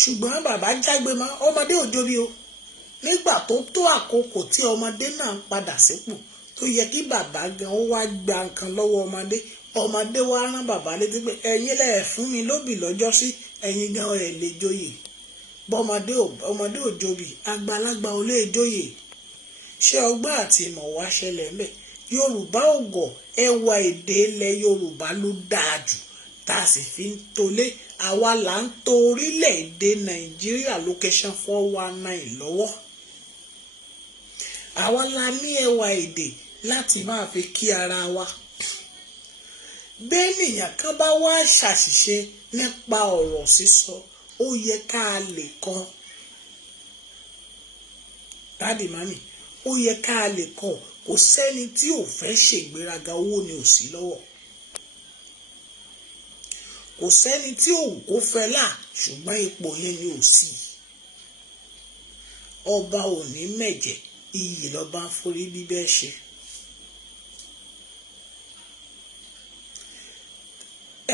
Ṣùgbọ́n bàbá jágbe mọ́ ọmọdé ò jóbi o. Nígbà tó tó àkókò tí ọmọdé náà ń padà sípò tó yẹ kí bàbá gan ó wá gba nǹkan lọ́wọ́ ọmọdé wá rán bàbá létí pé ẹ̀yin lẹ fún mi lóbì lọ́jọ́ sí, ẹ̀yin gan ẹ̀ lè joyè. Ọmọdé ò jóbi, àgbàlagbà ò lè joyè. Ṣé ọgbọ́n àti ìmọ̀ wá ṣẹlẹ̀ ńbẹ̀? Yorùbá ògọ̀, ẹwà èdè ilẹ̀ Yorùbá ló dáa jù tá a sì fi ń tolé. Àwa là ń to orílẹ̀-èdè Nàìjíríà location 419 lọ́wọ́. Àwa la ní ẹwà èdè láti máa fi kí ara wa. Bẹ́ẹ̀nìyàn kan bá wá ṣàṣìṣe nípa ọ̀rọ̀ sísọ, ó yẹ ká lè kọ́. Dádì mami, ó yẹ ká lè kọ́. Kò sẹ́ni tí ò fẹ́ ṣègbéraga, owó ni ò sí lọ́wọ́. Kò sẹ́ni tí ò kó fẹ́ là, ṣùgbọ́n ipò yẹn ni ò sí. Ọba ò ní mẹ̀jẹ̀, iyì lọ́ba ń forí bíbẹ́ ṣe.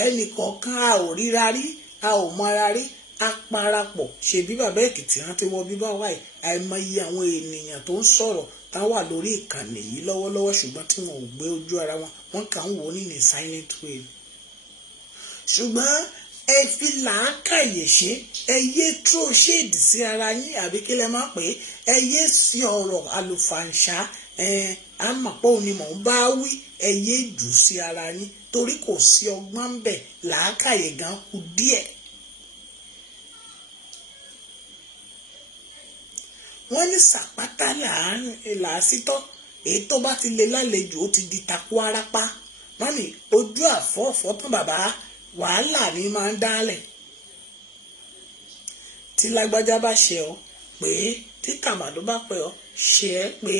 Ẹnì kọ̀ọ̀kan a ò ríra rí, a ò mọra rí, a parapọ̀. Ṣèbí bàbá Èkìtì rántí wọ bíbá wáyé, àìmọye àwọn ènìyàn tó ń sọ̀rọ̀ tá wà lórí ìkànnì yìí lọ́wọ́lọ́wọ́ ṣùgbọ́n tí wọn ò gbé ojú ara wọn, wọ́n kàn ń wò ó ní silent wave. Ṣùgbọ́n ẹ fi làákàyè ṣe, ẹ yé tró ṣéèdì sí ara yín, àbí kí lẹ máa pè é, ẹ yé sí ọ̀rọ̀ àlùfàǹṣá, àmọ̀pọ̀ òní mọ̀ ń bá wí, ẹ yé jù sí ara yín torí kò sí ọgbọ́n ń bẹ̀, làákàyè gan kù díẹ̀. Wọ́n ní sàpátá làásítọ́, èyí tó bá ti lè lálejò ó ti di takú arápá. Wọ́n ní ojú àfọ́fọ́ tán bàbá, wàhálà ni máa ń dálẹ̀. Tí lágbájá bá ṣe ọ́ pé, tí tàmàdó bá pè ọ́ ṣe é pé,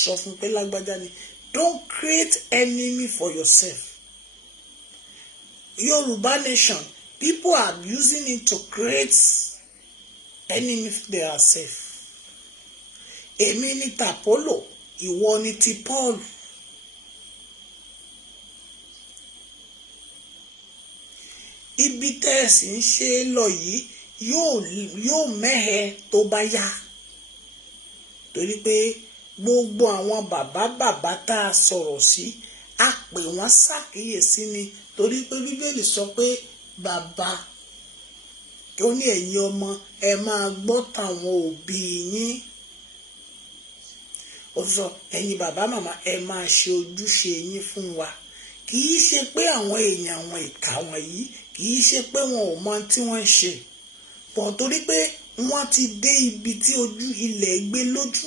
sọ fún pé lágbájá ni. Don't create enemy for yourself. Yoruba nation, people are using it to create enemy for themselves. Èmi ni tàpólò, ìwọ ni ti Paul. Ibi tẹ́ẹ̀sì ń ṣe lọ yìí yóò mẹ́hẹ tó bá yá. Torí pé gbogbo àwọn bàbá tá a sọ̀rọ̀ sí, a pè wọ́n ṣàkíyèsí ni. Torí pé Bíbélì sọ pé bàbá ó ní ẹ̀yin ọmọ ẹ máa gbọ́ tàwọn òbí yín. Ó sọ ẹ̀yin bàbá màmá ẹ máa ṣe ojúṣe yín fún wa. Kì í ṣe pé àwọn èèyàn àwọn ìka wọ̀nyí, kì í ṣe pé wọn ò mọ tí wọ́n ń ṣe. Pọ̀ torí pé wọ́n ti dé ibi tí ojú ilẹ̀ gbé lójú.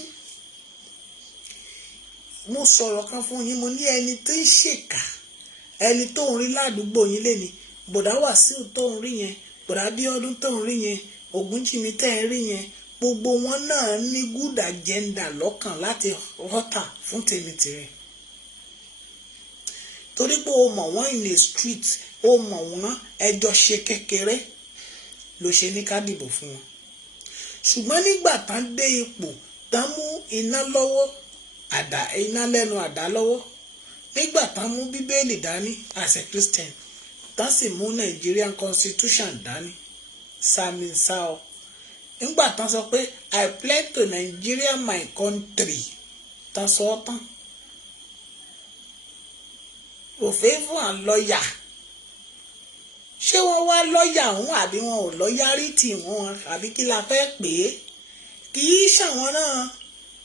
Mo sọ̀rọ̀ kan fún yín, mo ní ẹni tó ń ṣèkà, ẹni tó ń rí ládùúgbò yín léni, bọ̀dá Wàsíù tó ń rí yẹn, bọ̀dá Bíọ́dún tó ń rí yẹn, Ògúnjìmí tẹ́ ń rí yẹn, gbogbo wọn náà ní good agenda lọ́kàn láti rọ́tà fún tèmítìrẹ. Torí pé o mọ̀ wọ́n in the street, o mọ̀ wọ́n ẹjọ́ ṣe kékeré ló ṣe ní ká dìbò fún wọn. Ṣùgbọ́n nígbà tán dé ipò tán mú iná lọ́wọ́, iná lẹ́nu àdá lọ́wọ́, nígbà tán mú Bíbélì dání as a Christian, tán sì mú Nigerian constitution dání, sami sao. Nígbà tán sọ pé I pledge to Nigeria my country, tán sọ ọ́ tán. Òfin fún à lọ́yà. Ṣé wọ́n wá lọ́yà òun àbí wọn ò lọ́yà rí tì wọ́n àbí kí la fẹ́ pè é? Kì í ṣàwọn náà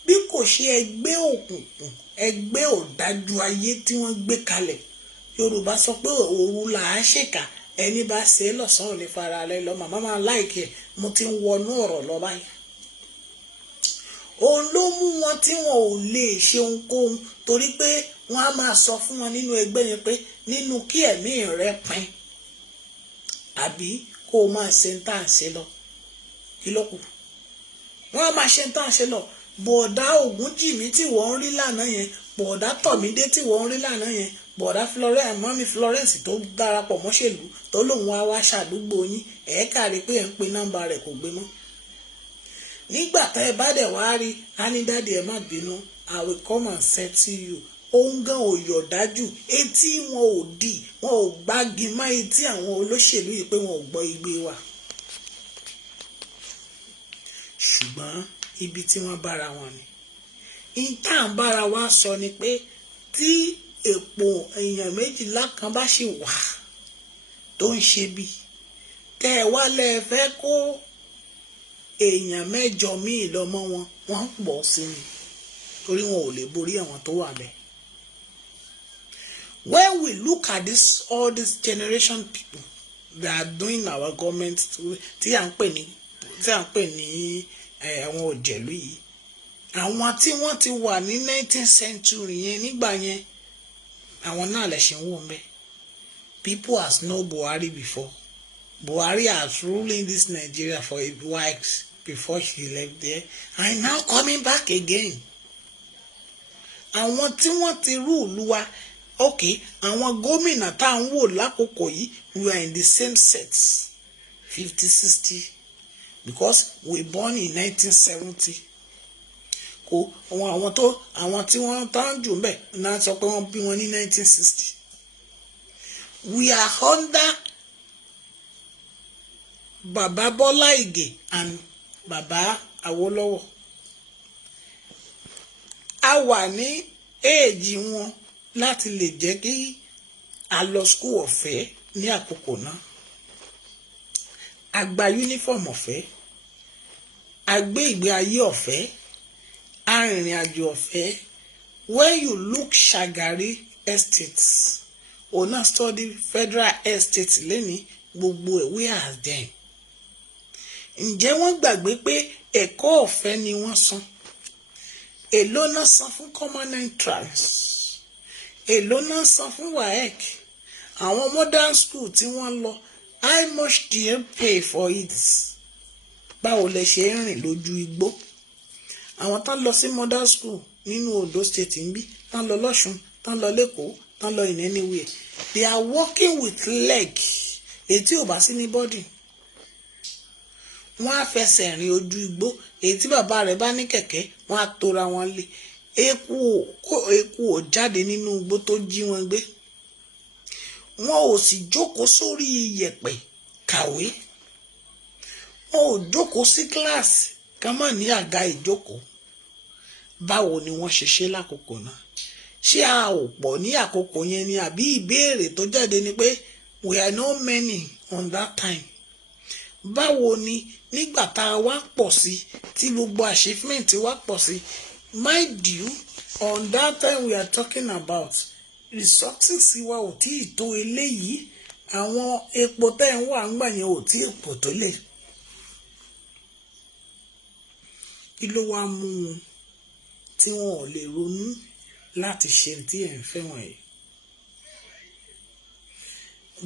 bí kò ṣe ẹgbẹ́ òkùnkùn, ẹgbẹ́ ọ̀dájú ayé tí wọ́n gbé kalẹ̀. Yorùbá sọ pé òru là á ṣèkà, ẹni bá ṣe é lọ́sàn-án ní fara rẹ lọ. Màmá máa láìkí ẹ̀, mo ti ń wọnú ọ̀rọ̀ lọ báyìí. Òun ló mú wọn tí wọn ò lè ṣe ohunkóhun torí pé wọ́n á máa sọ fún wọn nínú ẹgbẹ́ yẹn pé nínú kí ẹ̀mí rẹ pin àbí kó o máa ṣe ń tà ń ṣe lọ. Kí ló kù? Wọ́n á máa ṣe ń tà ń ṣe lọ. Bọ̀dá Ògúnjìmí tí wọ́n ń rí lánàá yẹn, bọ̀dá Tọ̀mídé tí wọ́n ń rí lánàá yẹn, bọ̀dá mọ́mí Florence tó darapọ̀ mọ́ṣèlú tó lòun wá ṣàdúgbò yín, rí pé ẹ̀ ń pe nọ́mbà rẹ̀ kò gbé mọ́. Nígbà tá ẹ bá dẹ̀ wá rí, á ní dáàdi ẹ má bínú, I will come and settle you. ohun gan ò yọ̀ dájú etí wọn ò di wọn ò gbági mọ́ etí àwọn olóṣèlú yìí pé wọn ò gbọ́ igbe wa ṣùgbọ́n ibi tí wọ́n bára wọn ni ìta ń bára wa sọ ni pé tí èpò èèyàn méjìlá kan bá ṣì wà tó ń ṣe bí tẹ́ ẹ wá lẹ́ fẹ́ kó èèyàn mẹ́jọ míì lọ́mọ wọn wọ́n pọ̀ sí ni torí wọn ò lè borí àwọn tó wà bẹ́ẹ̀. When we look at all this generation people that are doing our government tí à ń pè ní àwọn òjèlú yìí àwọn tí wọ́n ti wà ní 19th century yẹn nígbà yẹn àwọn náà lè ṣe ń wò mẹ́. People has known Buhari before. Buhari has ruling this Nigeria for a while before she left there and now coming back again. Àwọn tí wọ́n ti rúùlù wa okay àwọn gómìnà tá à ń wò lákòókò yìí we are in the same set 50-60 because we born in 1970 kò àwọn tí wọ́n tán jù mbẹ̀ náà sọ pé wọ́n bí wọn ní 1960 we are under Baba Bola Ige and Baba Awolowo a wà ní éèjì wọn láti lè jẹ́ kí a lọ school ọ̀fẹ́ ní àkókò náà a gba uniform ọ̀fẹ́ a gbé ìgbé ayé ọ̀fẹ́ a rìnrìn àjò ọ̀fẹ́ when you look Shagari estates ona study federal estate lẹ́ni gbogbo ẹ̀ we are them ǹjẹ́ wọ́n gbàgbé pé ẹ̀kọ́ ọ̀fẹ́ ni wọ́n san èló náà san fún common entrance èló náà san fún WAEC àwọn modern school tí wọ́n lọ how much do you pay for it báwo lẹ ṣe ń rìn lójú igbó àwọn tán lọ sí modern school nínú Ondo state ń bí tán lọ lọ́ṣun tán lọ lẹ́kọ̀ọ́ tán lọ in anywhere they are working with leg èyí tí ò bá sí ní body wọ́n á fẹsẹ̀ rìn ojú igbó èyí tí bàbá rẹ̀ bá ní kẹ̀kẹ́ wọ́n á tora wọn lé eku ò jáde nínú igbó tó jí wọn gbé wọn ò sì jókòó sórí iyẹ̀pẹ̀ kàwé wọn ò jókòó sí kíláàsì kán mọ̀ ní àga ìjókòó báwo ni wọ́n ṣe ṣe lákòókò náà ṣé a ò pọ̀ ní àkókò yẹn ni àbí ìbéèrè tó jáde ni pé we are not many on that time báwo ni nígbà tá a wá pọ̀ sí tí gbogbo achievement wá pọ̀ sí mind you on that time we are talking about resources wa ò tí ì tó eléyìí àwọn epo tẹ́ ń wà ń gbà yẹn ò tí ì pọ̀ tó lè kí ló wá mú wọn tí wọn ò lè ronú láti ṣe tí ẹ̀ ń fẹ́ wọ̀nyí.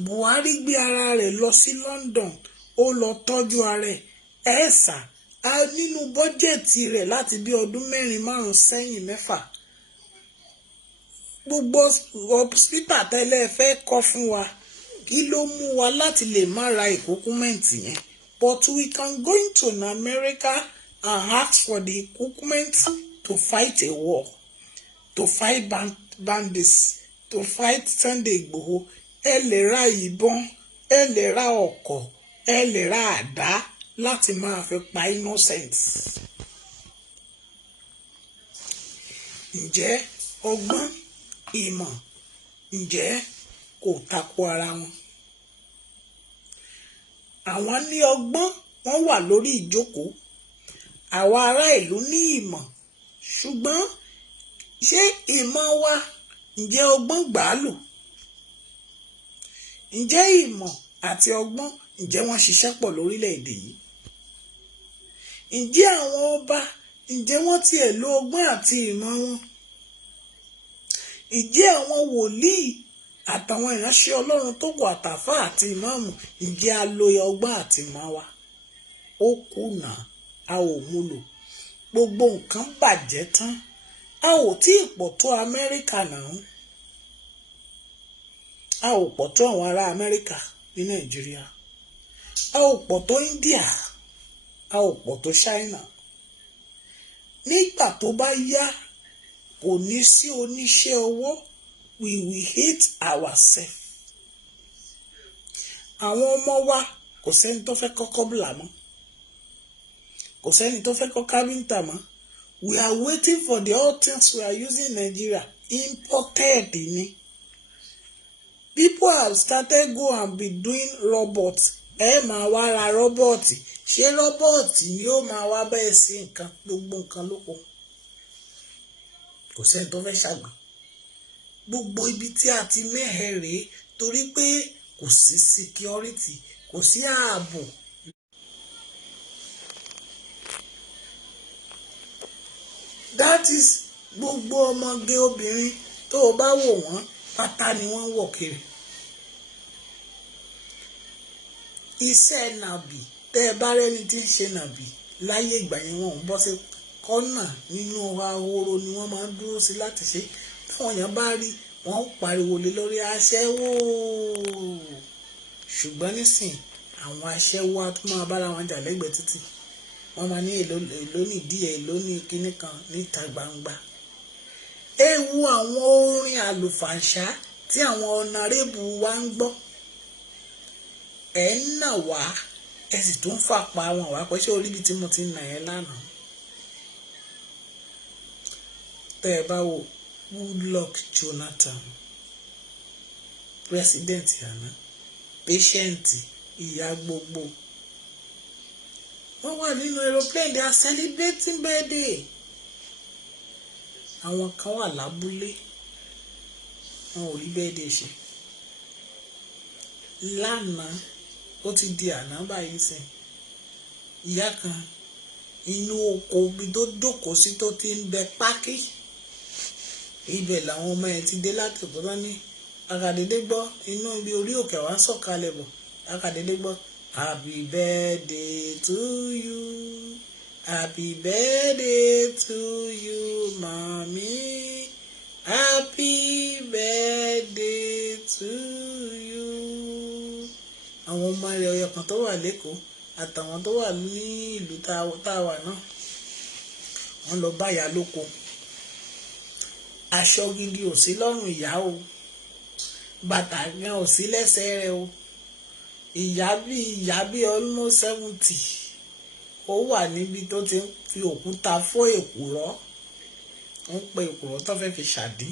Buhari gbé ara rẹ̀ lọ sí London ó lọ tọ́jú ara ẹ̀ ẹ̀sà nínú bọ́jẹ̀tì rẹ̀ láti bí ọdún 4-5 sẹ́yìn 6 gbogbo hospital tẹ́lẹ̀ fẹ́ kọ́ fún wa kí ló mú wa láti lè má ra equipment yẹn but we can go into America and ask for the equipment to fight a war to fight bandits to fight Sunday Igboho ẹ lè ra ìbọn ẹ lè ra ọkọ̀ ẹ lè ra àdá láti máa fi pa innocent. Ǹjẹ́ ọgbọ́n ìmọ̀ ǹjẹ́ kò tako ara wọn? Àwọn ní ọgbọ́n wọ́n wà lórí ìjókòó àwa ará ìlú ní ìmọ̀ ṣùgbọ́n ṣé ìmọ̀ wa ǹjẹ́ ọgbọ́n gbà á lò? Ǹjẹ́ ìmọ̀ àti ọgbọ́n ǹjẹ́ wọ́n ṣiṣẹ́ pọ̀ lórílẹ̀‐èdè yìí? Ǹjẹ́ àwọn ọba ǹjẹ́ wọ́n tiẹ̀ lo ọgbọ́n àti ìmọ̀ wọn? Ǹjẹ́ àwọn wòlíì àtàwọn ìránṣẹ́ Ọlọ́run tó kù àtàfà àti ìmáàmù ǹjẹ́ a lo ọgbọ́n àti ìmọ̀ wa? Ó kùnà a ò múlò gbogbo nǹkan bàjẹ́ tán a ò tí ì pọ̀ tó Amẹ́ríkà náà a ò pọ̀ tó àwọn ará Amẹ́ríkà ní Nàìjíríà a ò pọ̀ tó India a ò pọ̀ tó China nígbà tó bá yá kò ní sí oníṣẹ́ ọwọ́, we will hate ourselves. Àwọn ọmọ wa kò sẹ́ni tó fẹ́ kọ́ kọ́bùlà mọ́, kò sẹ́ni tó fẹ́ kọ́ kábíntà mọ́. We are waiting for the all things we are using in Nigeria, imported ni. People have started go and be doing robots. Máa wá ra rọ́bọ̀tì, ṣé rọ́bọ̀tì yóò máa wá bẹ́ẹ̀ sí nǹkan gbogbo nǹkan lóko? Kò sẹ́ni tó fẹ́ ṣàgbọ́n. Gbogbo ibi tí a ti mẹ́hẹ̀ rèé torí pé kò sí security, kò sí ààbò. That is gbogbo ọmọge obìnrin tó o bá wò wọ́n pátá ni wọ́n wọ̀ kiri. Iṣẹ́ nàbì tẹ́ ẹ bá rẹ́ni tí ń ṣe nàbì láyé ìgbà yẹn wọ́n ń bọ́ sí kọ́nà nínú ahoro ni wọ́n máa ń dúró sí láti ṣe. Táwọn èèyàn bá rí wọ́n pariwo lé lórí aṣẹ́wó. Ṣùgbọ́n nísìn àwọn aṣẹ́wó á tún máa bára wọn jà lẹ́gbẹ̀ẹ́ títì. Wọ́n máa ní èlò ní díẹ̀, èlò ní kinní kan níta gbangba. Ewu àwọn orin àlùfàǹṣá tí àwọn ọ̀nàrẹ́bù wa ń gbọ́. Ẹ ń nà wá, ẹ sì tún fàpa wọn wá pẹ́ ṣé orí ibi tí mo ti nà ẹ́ lánàá. Tẹ́ ẹ bá wo Goodluck Jonathan, president àná, patient ìyá gbogbo. Wọ́n wà nínú aeroplane, they are celebrating birthday. Àwọn kan wà lábúlé, wọn ò rí birthday ṣe. Lánàá ó ti di àná báyìí sìn. Ìyá kan inú oko ibi tó jókòó sí tó ti ń bẹ pákí. Ibẹ̀ làwọn ọmọ ẹ̀ ti dé láti ọ̀pọ̀lọpọ̀ ní akàdédé gbọ́ inú ibi orí òkè wá sọ̀kalẹ̀ bọ̀. Akàdédé gbọ́ happy birthday to you, happy birthday to you mami, happy birthday to you. Àwọn ọmọ rẹ̀ ọyọ kan tó wà lẹ́kọ̀ọ́ àtàwọn tó wà ní ìlú táwa náà wọ́n lọ bá ìyá lóko. Aṣọ gidi ò sí lọ́rùn ìyá o, bàtà gan ò sí lẹ́sẹ̀ rẹ̀ o. Ìyá bí almost 70 ó wà níbi tó ti ń fi òkúta fọ́ èkùrọ́. Wọ́n pe èkùrọ́ tó fẹ́ fi ṣàdí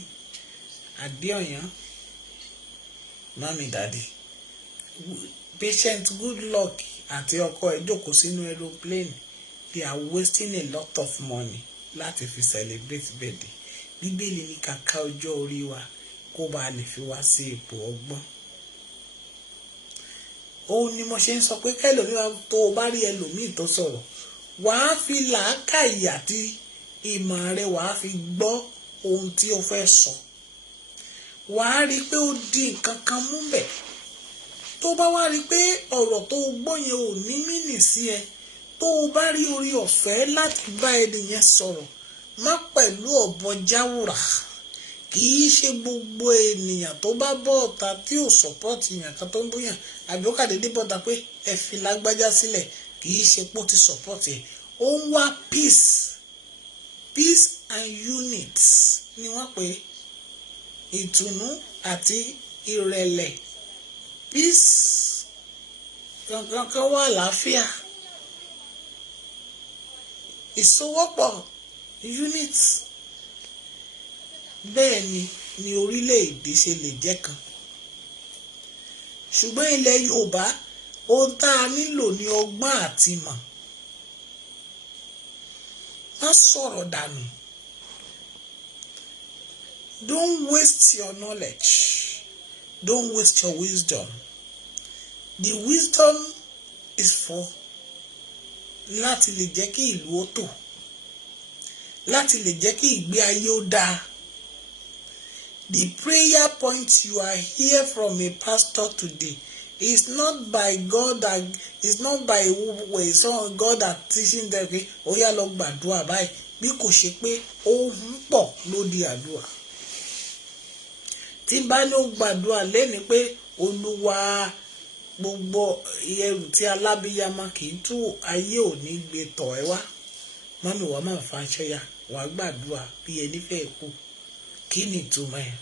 àdí ọ̀yàn. Mami dadi patient Goodluck àti ọkọ ẹ̀ jókòó sínú aeroplane. They are wasting a lot of money láti fi celebrate birthday. Bíbélì ní kàkà ọjọ́ orí wa kó bá lè fi wá sí ipò ọgbọ́n. Òun ni mo ṣe ń sọ pé kẹ́lòmíì tó o bá rí ẹlòmíì tó sọ̀rọ̀, wàá fi làákàyè àti ìmọ̀ rẹ wàá fi gbọ́ ohun tí o fẹ́ sọ. Wàá rí pé ó di nǹkan kan mú bẹ̀. Tó bá wá rí pé ọ̀rọ̀ tó o gbọ́ yẹn ò ní mínì sí ẹ, tó o bá rí orí ọ̀fẹ́ láti bá ẹni yẹn sọ̀rọ̀, má pẹ̀lú ọ̀bọ jáwùrà. Kì í ṣe gbogbo ènìyàn tó bá bọ́ ọ̀tá tí ò sọ́pọ́ọ̀tì yàn kan tó ń bóyàn àbí ó kàdédé bọ́ta pé ẹ fi lágbájá sílẹ̀, kì í ṣe pé ó ti sọ́pọ́ọ̀tì ẹ̀. Ó ń wá peace and unity ni wọ́n pè é. Ìtùnú àti ìrẹ̀lẹ̀, peace kankan wà láàfíà, ìsowọ́pọ̀ unity. Bẹ́ẹ̀ ni orílẹ̀-èdè ṣe lè jẹ́ kan. Ṣùgbọ́n ilẹ̀ Yorùbá ohun tá a nílò ní ọgbọ́n àti ìmọ̀. Má sọ̀rọ̀ dànù. Don't waste your knowledge. Don't waste your wisdom. The wisdom is for láti lè jẹ́ kí ìlú ó tò, láti lè jẹ́ kí ìgbé ayé ó dáa. The prayer point you are hear from a pastor today is not by God, that is not by God that teaching them pé ó yá lọ gbàdúrà báyìí, bí kò ṣe pé ó ń pọ̀ lódi àdúrà. Tí bá ní ó gbàdúrà lẹ́ni pé Olúwa gbogbo ẹrù tí alábíyamọ kì í tú ayé ò ní gbé tọ̀ ẹ́ wá. mọ́mí wàá máa fa aṣọ ya wàá gbàdúrà bí ẹni fẹ́ kú kí ni ìtumọ̀ ẹ̀.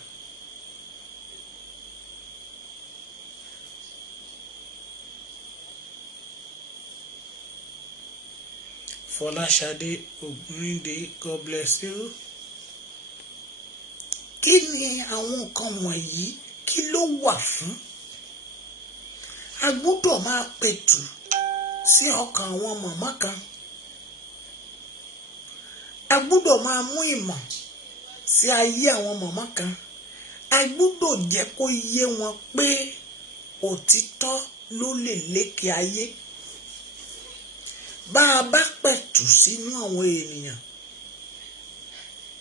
Fọláṣadé Ògúnríndé, God bless you. Kí ni àwọn nǹkan wọ̀nyí kí ló wà fún? A gbọ́dọ̀ máa pẹ̀tù sí ọkàn àwọn màmá kan. A gbọ́dọ̀ máa mú ìmọ̀ sí ayé àwọn màmá kan. A gbọ́dọ̀ jẹ́ kó yé wọn pé òtítọ́ ló lè lékè ayé. Bá a bá pẹ̀tù sínú àwọn ènìyàn,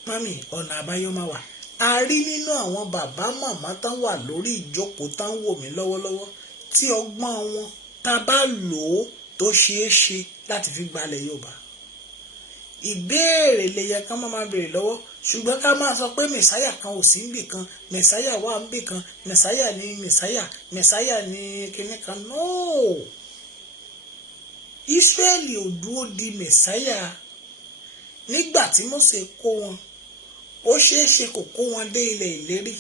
mami, ọ̀nà àbáyọ máa wà. A rí nínú àwọn bàbá màmá tán wà lórí ìjókòó tán wò mí lọ́wọ́lọ́wọ́ tí ọgbọ́n wọn tá bá lò ó tó ṣeé ṣe láti fi gbalẹ̀ Yorùbá. Ìbéèrè lè yẹ ká máa béèrè lọ́wọ́, ṣùgbọ́n ká máa sọ pé mẹ̀sáyà kan ò sí níbì kan, mẹ̀sáyà wà níbì kan, mẹ̀sáyà ni mẹ̀sáyà ni kinní kan. No! Ísírẹ́lì ò dúró di mẹ̀sáyà. Nígbà tí Mósè kó wọn, ó ṣeé ṣe kó kó wọn dé ilẹ̀ ìlérí.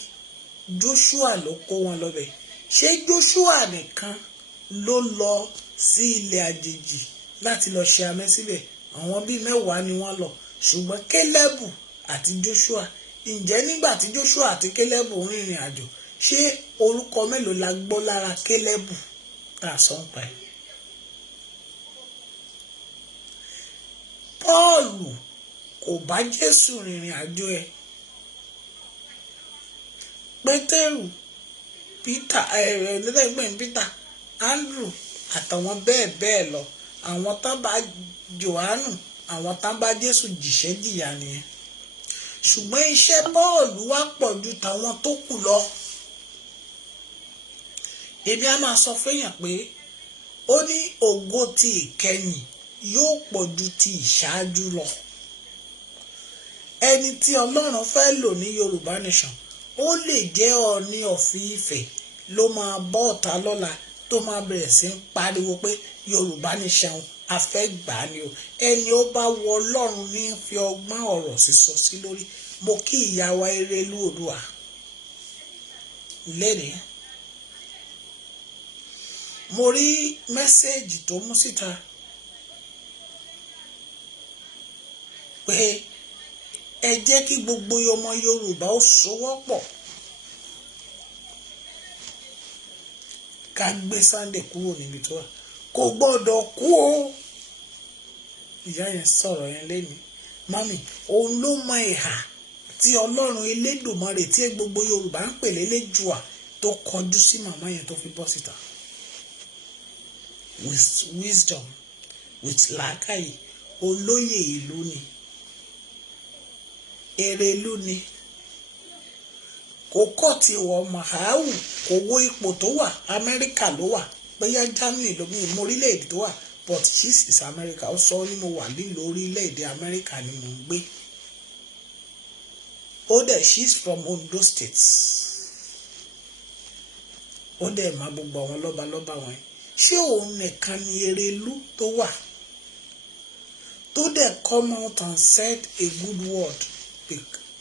Jóṣúà ló kó wọn lọ́bẹ̀. Ṣé Jóṣúà nìkan ló lọ sí ilẹ̀ àjèjì láti lọ ṣe amẹ́ síbẹ̀? Àwọn bíi 10 ni wọ́n lọ, ṣùgbọ́n Kélébù àti Jóṣúà, ǹjẹ́ nígbà tí Jóṣúà àti Kélébù ń rìnrìn àjò, ṣé orúkọ mélòó la gbọ́ lára Kélébù tá a sọ ń pa ẹ̀? Pọ́ọ̀lù kò bá Jésù rìnrìn àjò ẹ̀. Pétérù, Peter, Andrew àtàwọn bẹ́ẹ̀ bẹ́ẹ̀ lọ, àwọn tán bá Jòhánù, àwọn tán bá Jésù jìṣẹ́ jìyà nìyẹn. Ṣùgbọ́n iṣẹ́ Pọ́ọ̀lù wá pọ̀ ju tàwọn tó kù lọ. Èmi á máa sọ fẹ́yàn pé ó ní ògo ti ìkẹyìn yóò pọ̀ ju ti ìṣáájú lọ. Ẹni tí Ọlọ́run fẹ́ lò ní Yorùbá Nation, ó lè jẹ́ Ọọ̀ni of Ifẹ̀ ló máa bọ́ ọ̀tá lọ́la tó máa bẹ̀rẹ̀ sí ń pariwo pé Yorùbá Nation a fẹ́ gbà á ni o. Ẹni ó bá wọ Ọlọ́run ní fi ọgbọ́n ọ̀rọ̀ sísọ sí lórí. Mo kí ìyá wa Erelú Oòduà lẹ́nìí. Mo rí mẹ́sẹ́ẹ̀jì tó mú síta pé ẹ jẹ́ kí gbogbo ọmọ Yorùbá ó sowọ́pọ̀ ká gbé Sunday kúrò níbi tó wà. Kò gbọ́dọ̀ kú o. Ìyá yẹn sọ̀rọ̀ yẹn lẹ́nu. Mami, òun ló mọ ìhà tí Ọlọ́run Elédùmarè tí gbogbo Yorùbá ń pè lélẹ́jùà tó kọjú sí màmá yẹn tó fi bọ́ síta. With wisdom, with làákàyè, olóyè ìlú ni. Erelú ni. Kò kọ́ ti wọ Màháwù, kò wo ipò tó wà, Amẹ́ríkà ló wà, bóyá Germany ló mú orílẹ̀-èdè tó wà, but this is America. Ó sọ ní mo wà nílò orílẹ̀-èdè Amẹ́ríkà ni mo ń gbé. Ó dẹ̀ she's from Ondo State. Ó dẹ̀ máa gbogbo àwọn lọ́balọ́ba wọn. Ṣé òun nìkan ni Erelú tó wà? Tó dẹ̀ come out and said a good word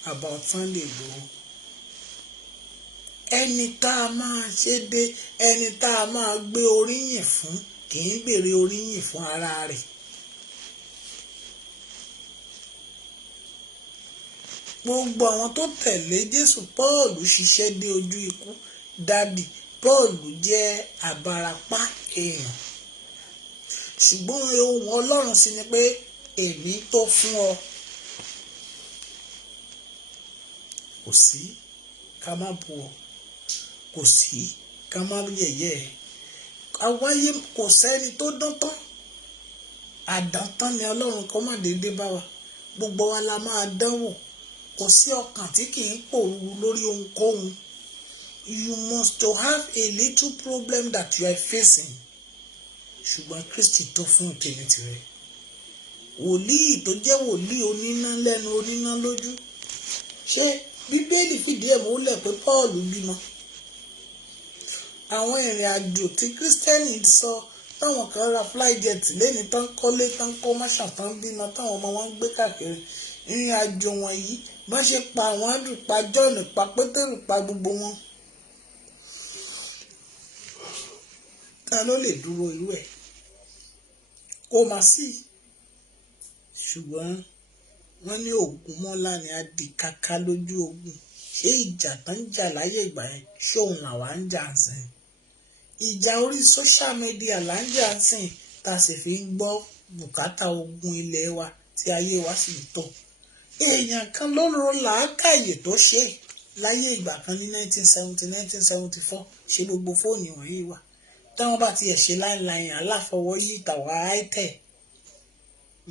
about Sunday Igboho. Ẹni tá a máa ṣe dé, ẹni tá a máa gbé oríyìn fún kì í béèrè oríyìn fún ara rẹ̀. Gbogbo àwọn tó tẹ̀lé Jésù, Pọ́ọ̀lù ṣiṣẹ́ dé ojú ikú. Dádì, Pọ́ọ̀lù jẹ́ àbárapá èèyàn. Ṣùgbọ́n ohun Ọlọ́run sì ni pé èmi tó fún ọ. Kò sí ká má bu ọ. Kò sí ká má yẹ̀yẹ́ ẹ. Àwáyé kò sẹ́ni tó dán tán. Àdántán ni Ọlọ́run kó má dédé bá wa. Gbogbo wa la máa dánwò. Kò sí ọkàn tí kì í pòrúurú lórí ohunkóhun. You must to have a little problem that you are facing. Ṣùgbọ́n Kristi tó fún tèmi tirẹ̀. Wòlíì tó jẹ́ wòlíì oníná lẹ́nu oníná lójú. Ṣé Bíbélì fìdí ẹ̀ múlẹ̀ pé Pọ́ọ̀lù bímọ? Àwọn ìrìn àjò tí Kírísítẹ́nì sọ táwọn kan ra fly jet lẹ́ni tán kọ́lé tán kọ́ máṣà tán bímọ táwọn ọmọ wọn ń gbé káàkiri ìrìn àjò wọ̀nyí bá ṣe pa àwọn Andrew pa John pa Pétérù pa gbogbo wọn. Ta ló lè dúró irú ẹ̀? Kò má sí. Ṣùgbọ́n wọ́n ní ogun mọ́lá ni a di kaka lójú ogun. Ṣé ìjà tán ń jà láyé ìgbà yẹn ṣé òun làwa ń jà sìn? Ìjà orí social media là ń jà sìn tá a sì fi ń gbọ́ bùkátà ogun ilé wa tí ayé wa sì ń tò. Èèyàn kan ló ro làákàyè tó ṣe láyé ìgbà kan ní 1970 1974 ṣe gbogbo fóònù wọ̀nyí wà. Táwọn bá tiẹ̀ ṣe láìláì aláfọwọ́yí ìtàwá àìtẹ̀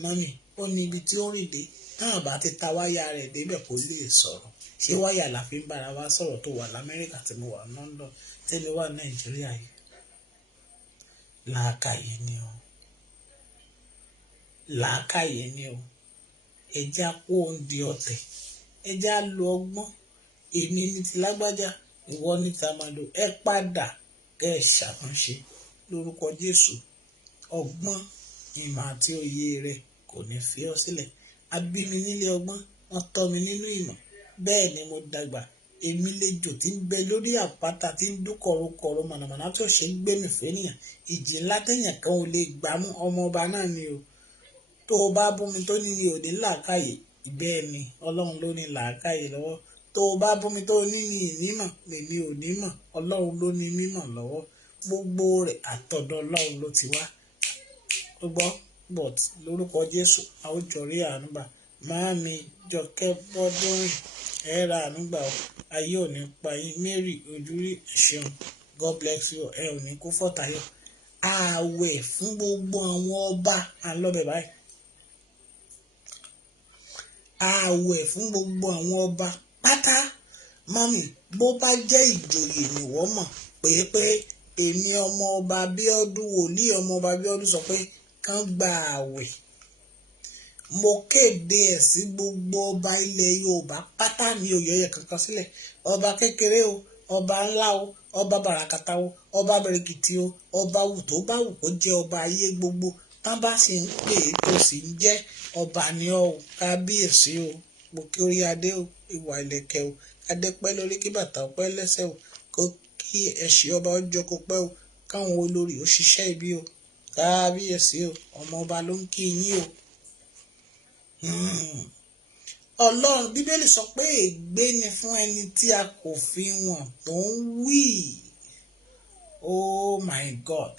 mọ́mì ó ní ibi tí ó rìn dé táwọn bá ti ta wáyà rẹ̀ débẹ̀ kó lè sọ̀rọ̀. Ṣé wáyà la fi ń bára wa sọ̀rọ̀ tó wà l'Amẹ́ríkà tí mo wà London tẹ́lẹ̀ wà Nàìjíríà yìí? Làákàyè ni o. Làákàyè ni o. Ẹja kó oúnjẹ ọ̀tẹ̀. Ẹja lo ọgbọ́n. Èmi ní ti lágbájá, ìwọ ní ti amado. Ẹ padà kẹ́ ẹ ṣàtúnṣe lórúkọ Jésù. Ọgbọ́n, ìmọ̀ àti òye rẹ̀ kò ní fi ọ́ sílẹ̀. A bí mi nílé ọgbọ́n, wọ́n tọ́ mi nínú ìmọ̀. Bẹ́ẹ̀ ni mo dàgbà. Èmi lejò tí ń bẹ lórí àpáta tí ń dún kọ̀rọ̀kọ̀rọ̀ mọ̀nàmọ́ná tí ò ṣe ń gbé mi fẹ́nìyàn. Ìjì ńlá téèyàn kan ò lè gbámú ọmọ ọba náà ni o. Tó o bá bú mi tó ní ní òde làákàyè, bẹ́ẹ̀ ni Ọlọ́run ló ní làákàyè lọ́wọ́. Tó o bá bú mi tó ní ní ìnímọ̀, èmi ò nímọ̀. Ọlọ́run ló ní mímọ̀ lọ́wọ́. Gbogbo rẹ̀ àtọ̀dọ̀ Ọlọ́run ló ti wá. Ó gbọ́ but lórúkọ Jésù a ó jọ rí àánú gbà. Máàmi Jọkẹ́ Bọ́dúnrìn ẹ ra àánú gbà o. Ayé ò ní pa yín. Mary Ojúrí ṣeun. God bless you. Ẹ ò ní kú fọ́tayọ̀. Ààwẹ̀ fún gbogbo àwọn ọba àlọ́bẹ̀ báyìí. Ààwẹ̀ fún gbogbo àwọn ọba pátá. Mọ́mì bó bá jẹ́ ìjòyè ni wọ́n mọ̀ pé èmi ọmọ ọba Bíọ́dún wòlíì ọmọ ọba Bíọ́dún sọ pé kán gba ààwẹ̀. Mo kéde ẹ̀ sí gbogbo ọba ilẹ̀ Yorùbá pátá ní òyẹyẹ kankan sílẹ̀. Ọba kékeré o, ọba ńlá o, ọba bàràkàtà o, ọba bẹ̀rẹ̀kìtì o, ọba wù tó bá wù kó jẹ́ ọba ayé gbogbo. Tán bá sì ń pè é tó sì ń jẹ́ ọba ni ọ́ o, kábíyèsí o, mo kí orí adé o, ìwà ìlẹ̀kẹ̀ o, adé pẹ́ lórí kí bàtà pẹ́ lẹ́sẹ̀ o, kó kí ẹṣin ọba ó jókòó pẹ́ o, káwọn olórí ó ṣiṣẹ́ ibi o, kábíyèsí o, ọmọ ọba ló ń kí yín o. Ọlọ́run Bíbélì sọ pé ègbé ni fún ẹni tí a kò fi wọ̀n tó ń wí. Oh my God.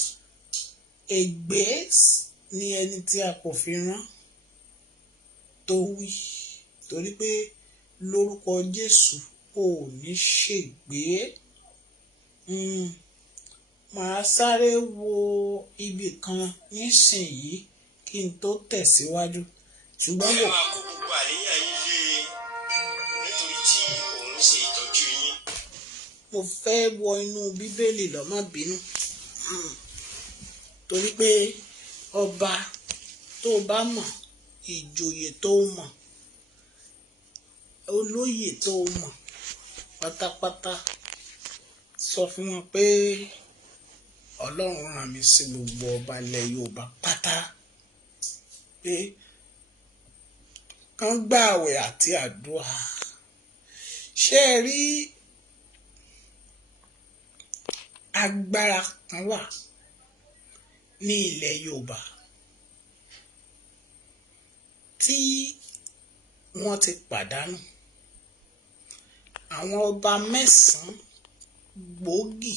Ègbé ni ẹni tí a kò fi rán tó wí. Torí pé lórúkọ Jésù ò ní ṣègbé. Màá sáré wo ibì kan nísìnyí kí n tó tẹ̀síwájú. Ṣùgbọ́n ẹ máa kó gbogbo àníyàn yín lé nítorí tí òun ṣe ìtọ́jú yín. Mo fẹ́ wọ inú Bíbélì lọ, má bínú. Torí pé ọba tó bá mọ̀, ìjòyè tó mọ̀, olóyè tó mọ̀ pátápátá sọ fún wọn pé Ọlọ́run rán mi sí gbogbo ọba ilẹ̀ Yorùbá pátá pé kán gbààwẹ̀ àti àdúrà. Ṣé ẹ rí agbára kan wà ní ilẹ̀ Yorùbá tí wọ́n ti pàdánù. Àwọn ọba 9 gbòógì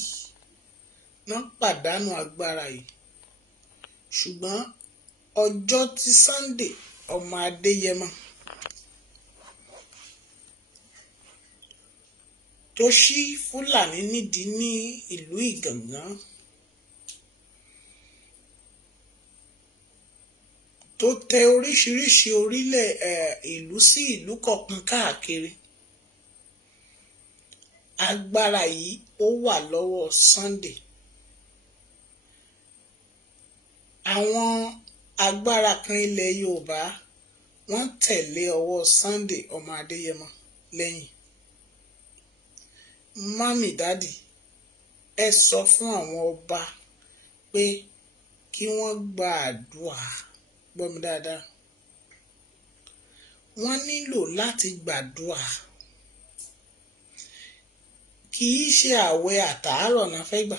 náà pàdánù agbára yìí. Ṣùgbọ́n ọjọ́ tí Sunday ọmọ Adéyẹmọ tó ṣí Fúlàní nídìí ní ìlú Ìgàngán tó tẹ oríṣiríṣi orílẹ̀ ìlú sí ìlú kọ̀ọ̀kan káàkiri. Agbára yìí ó wà lọ́wọ́ Sunday. Àwọn agbára kan ilẹ̀ Yorùbá wọ́n tẹ̀lé ọwọ́ Sunday ọmọ Adéyẹmọ lẹ́yìn. Mami dádì ẹ sọ fún àwọn ọba pé kí wọ́n gba àdúrà. Gbọ́ mi dáadáa. Wọ́n nílò láti gbàdúrà. Kì í ṣe àwẹ̀ àtàárọ̀ náà fẹ́ gbà.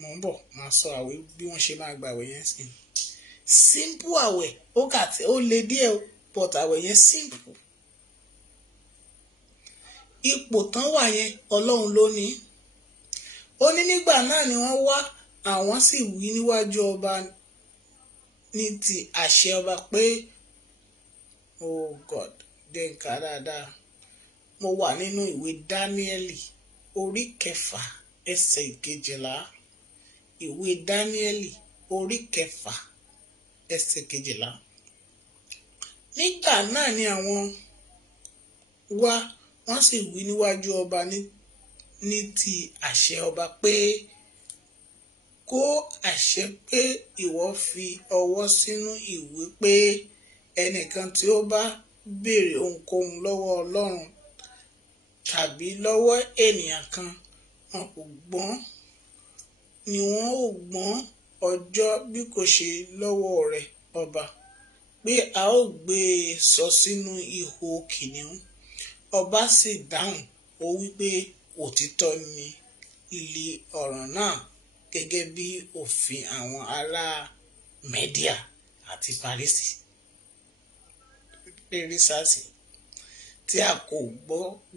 Mò ń bọ̀ máa sọ àwẹ̀ bí wọ́n ṣe máa gbàwẹ̀ yẹn sí. Simple àwẹ̀ ó le díẹ̀ but àwẹ̀ yẹn simple. Ipò tán wà yẹn Ọlọ́run ló ní. Ó ní nígbà náà ni wọ́n wá àwọn sì wí níwájú ọba ní ti àṣẹ ọba pé oh God dé nǹkan dáadáa. Mo wà nínú ìwé Dáníẹ́lì orí 6 ẹsẹ̀ 12. Ìwé Dáníẹ́lì orí 6 ẹsẹ̀ 12. Nígbà náà ni àwọn wá wọ́n sì wí níwájú ọba ní ti àṣẹ ọba pé kó àṣẹ pé ìwọ fi ọwọ́ sínú ìwé pé ẹnìkan tí ó bá béèrè ohunkóhun lọ́wọ́ Ọlọ́run tàbí lọ́wọ́ ènìyàn kan wọn kò gbọ́n ni wọ́n ò gbọ́n ọjọ́ bí kò ṣe lọ́wọ́ rẹ̀ ọba pé a ó gbé e sọ sínú ihò kìnìún. Ọba sì dáhùn ó wípé òtítọ́ ni ilé ọ̀rọ̀ náà gẹ́gẹ́ bí òfin àwọn ará Mẹ́díà àti Párísì tí a kò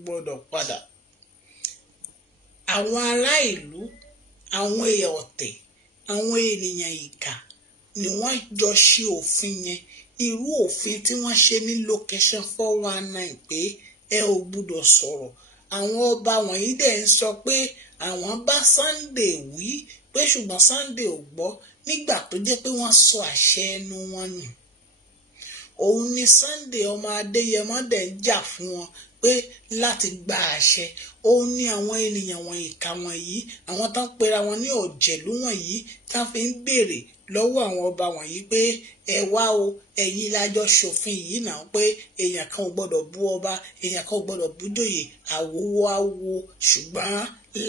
gbọ́dọ̀ padà. Àwọn ará ìlú, àwọn èèyàn ọ̀tẹ̀, àwọn ènìyàn ìkà ni wọ́n jọ ṣe òfin yẹn. Irú òfin tí wọ́n ṣe ní location 419 pé ẹ ò gbọ́dọ̀ sọ̀rọ̀. Àwọn ọba wọ̀nyí dẹ̀ ń sọ pé àwọn bá Sunday wí pé ṣùgbọ́n Sunday ò gbọ́ nígbà tó jẹ́ pé wọ́n sọ àṣẹ ẹnu wọn nù. Òun ni Sunday ọmọ Adéyẹmọ dẹ̀ ń jà fún wọn pé láti gba àṣẹ. Òun ni àwọn ènìyàn wọn ìkà wọ̀nyí, àwọn tán pera wọn ní ọ̀jẹ̀lú wọ̀nyí tán fi ń béèrè lọ́wọ́ àwọn ọba wọ̀nyí pé ẹ wá o, ẹ̀yin lájọ ṣòfin yìí náà pé èèyàn kan ò gbọ́dọ̀ bú ọba, èèyàn kan ò gbọ́dọ̀ bú jòyè, àwòwò awo. Ṣùgbọ́n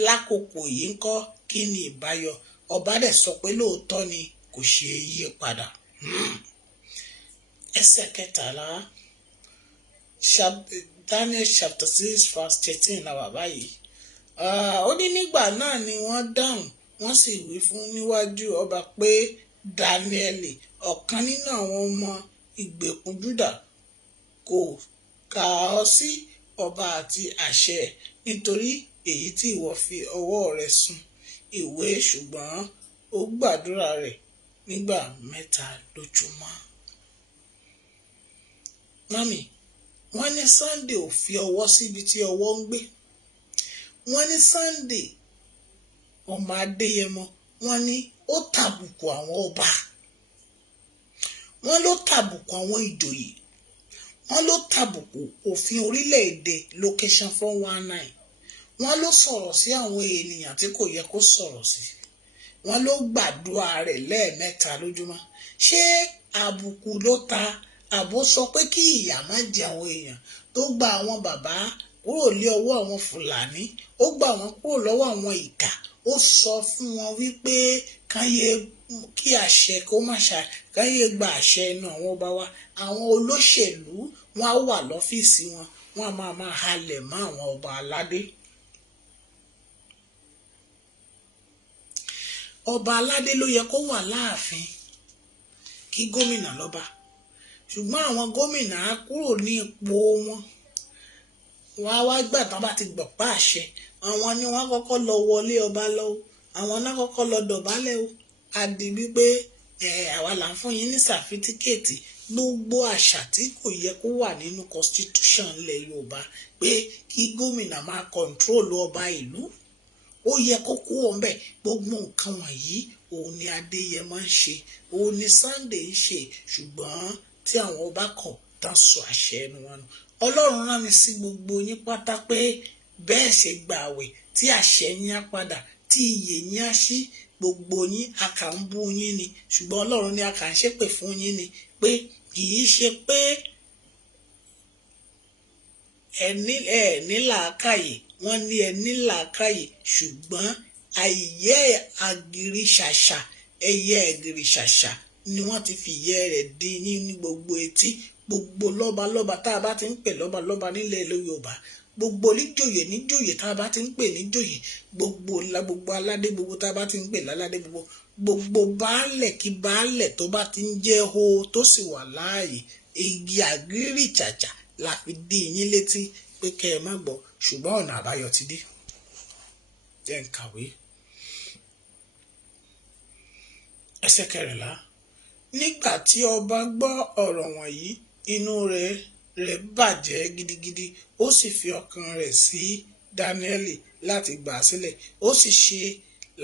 lákòókò yìí ńkọ́ kí ni ìbáyọ? Ọba dẹ̀ sọ pé lóòótọ́ ni kò ṣe yí padà. Ẹsẹ̀ 13 Daniel chapter 6 verse 13 la wà báyìí. Ó ní nígbà náà ni wọ́n dáhùn wọ́n sì wí fún níwájú ọba pé Dáníẹ́lì ọ̀kan nínú àwọn ọmọ ìgbèkùn Júdà kò kà ọ́ sí ọba àti àṣẹ nítorí èyí tí ìwọ fi ọwọ́ rẹ̀ sùn ìwé ṣùgbọ́n ó gbàdúrà rẹ̀ nígbà 3 lójúmọ́. Mami, wọ́n ní Sunday ò fi ọwọ́ síbi tí ọwọ́ ń gbé. Wọ́n ní Sunday ọmọ Adéyẹmọ wọ́n ní ó tàbùkù àwọn ọba. Wọ́n ló tàbùkù àwọn ìjòyè. Wọ́n ló tàbùkù òfin orílẹ̀-èdè location 419. Wọ́n ló sọ̀rọ̀ sí àwọn ènìyàn tí kò yẹ kó sọ̀rọ̀ sí. Wọ́n ló gbàdúrà rẹ̀ 3 lójúmọ́. Ṣé àbùkù ló ta àbó sọ pé kí ìyà má jẹ àwọn èèyàn tó gba àwọn bàbá kúrò lé ọwọ́ àwọn Fúlàní, ó gbà wọ́n kúrò lọ́wọ́ àwọn ìkà, ó sọ fún wọn wípé káyé kí àṣẹ kó má káyé gba àṣẹ ẹnu àwọn ọba wa. Àwọn olóṣèlú wọn á wà lọ́fíìsì wọn á máa halẹ̀ mọ́ àwọn ọba aládé. Ọba aládé ló yẹ kó wà láàfin kí gómìnà lọ́ba. Ṣùgbọ́n àwọn gómìnà á kúrò ní ipò wọn. Wọ́n á wá gbà tán bá ti gbọ̀pá àṣẹ. Àwọn ni wọ́n kọ́kọ́ lọ wọlé ọba lọ o. Àwọn náà kọ́kọ́ lọ dọ̀bálẹ̀ o. Àdì wípé àwa là ń fún yín ní sàfitíkẹ́ẹ̀tì. Gbogbo àṣà tí kò yẹ kó wà nínú constitution ilẹ̀ Yorùbá pé kí gómìnà máa kọ̀ǹtrólù ọba ìlú. Ó yẹ kó kú ọ̀nbẹ. Gbogbo nǹkan wọ̀nyí òun ni Adéyẹmọ ń ṣe. Òun ni Sunday ń ṣe. Ṣùgbọ́n tí àwọn ọba kọ̀ tán sọ àṣẹ ẹnu wọn nù. Ọlọ́run rán mi sí gbogbo yín pátá pé bẹ́ẹ̀ ṣe gba àwẹ̀ tí àṣẹ yín á padà, tí iyè yín á ṣí. Gbogbo yín a kà ń bú yín ni, ṣùgbọ́n Ọlọ́run ni a kà ń ṣépè fún yín ni pé kì í ṣe pé ẹ ní làákàyè. Wọ́n ní ẹ ní làákàyè ṣùgbọ́n àìyẹ́ àgìrì ṣàṣà ẹyẹ ẹ̀gìrì ṣàṣà ni wọ́n ti fi ìyẹ́ rẹ̀ dé yín ní gbogbo etí. Gbogbo lọ́balọ́ba tá a bá ti ń pè lọ́balọ́ba nílẹ̀ Yorùbá, gbogbo níjòyè níjòyè tá a bá ti ń pè níjòyè, gbogbo aládé gbogbo tá a bá ti ń pè láládé gbogbo baálẹ̀ kí baálẹ̀ tó bá ti ń jẹ́ ho tó sì wà láàyè, igi àgìrì ṣàṣà la fi dé yín létí pé kẹ́ ẹ má gbọ́, ṣùgbọ́n ọ̀nà àbáyọ ti dé. Jẹ́ n kàwé. Ẹsẹ̀ 14. Nígbà tí ọba gbọ́ ọ̀rọ̀ wọ̀nyí, inú rẹ̀ bàjẹ́ gidigidi, ó sì fi ọkàn rẹ̀ sí Dáníẹ́lì láti gbà á sílẹ̀. Ó sì ṣe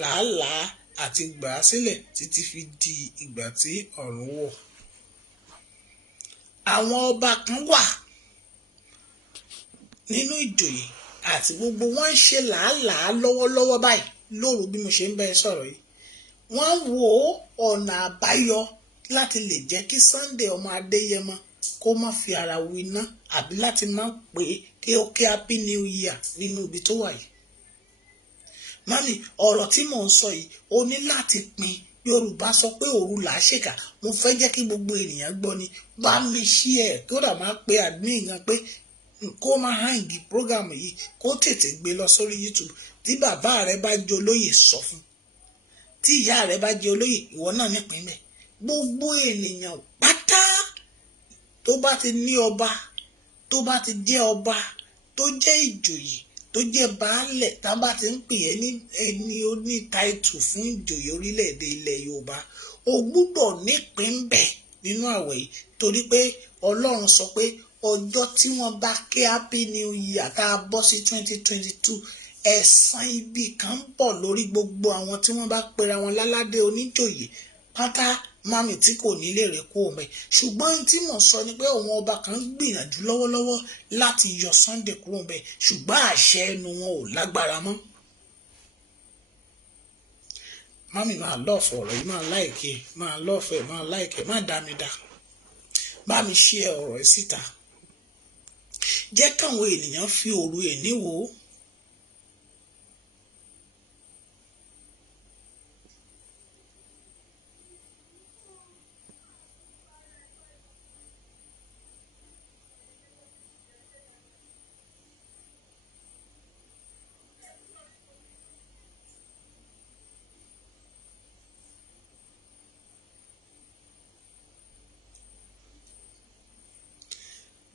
làálàá àti gbà á sílẹ̀ títí fi di ìgbà tí ọ̀run wọ̀. Àwọn ọba kan wà nínú ìjòyè àti gbogbo wọn ń ṣe làálàá lọ́wọ́lọ́wọ́ báyìí lóru bí mo ṣe ń bá ẹ sọ̀rọ̀ yìí. Wọ́n wo ọ̀nà àbáyọ láti lè jẹ́ kí Sunday ọmọ Adéyẹmọ kó má fi ara winá, àbí láti má pé kí ó kí happy new year nínú ibi tó wà yìí. Mami, ọ̀rọ̀ tí mò ń sọ yìí o ní láti pín. Yorùbá sọ pé òru là á ṣèkà. Mo fẹ́ jẹ́ kí gbogbo ènìyàn gbọ́ ni. Bá mi ṣí ẹ̀ kó dà máa pe admin gan pé kó máa hàǹgì program yìí kó tètè gbé lọ sórí YouTube. Tí bàbá rẹ bá jẹ́ olóyè sọ fún, tí ìyá rẹ bá jẹ́ olóyè ìwọ náà nípìn bẹ́ẹ̀. Gbogbo ènìyàn pátá tó bá ti ní ọba, tó bá ti jẹ́ ọba, tó jẹ́ ìjòyè, tó jẹ́ baálẹ̀, tá bá ti ń pè é ní ẹni oní táìtù fún ìjòyè orílẹ̀-èdè ilẹ̀ Yorùbá, o gbúdọ̀ nípìn bẹ́ẹ̀ nínú àwẹ̀ yìí, torí pé Ọlọ́run sọ pé ọjọ́ tí wọ́n bá ké happy new year tá a bọ́ sí 2022, ẹ̀san ibi kan ń bọ̀ lórí gbogbo àwọn tí wọ́n bá pera wọn láládé oníjòyè pátá. Mami, tí kò ní lè rè kó o mẹ́. Ṣùgbọ́n tí mò ń sọ ni pé àwọn ọba kan ń gbìyànjú lọ́wọ́lọ́wọ́ láti yọ Sunday kúrò mẹ́, ṣùgbọ́n àṣẹ ẹnu wọn ò lágbára mọ́. Mami, máa lọ́ọ̀fọ̀ ọ̀rọ̀ yìí, máa láìkẹ́, máa lọ́ọ̀fẹ́, máa láìkẹ́, má dá mi dá. Bá mi ṣí ẹ ọ̀rọ̀ ẹ síta. Jẹ́ káwọn ènìyàn fi òru èní wò ó.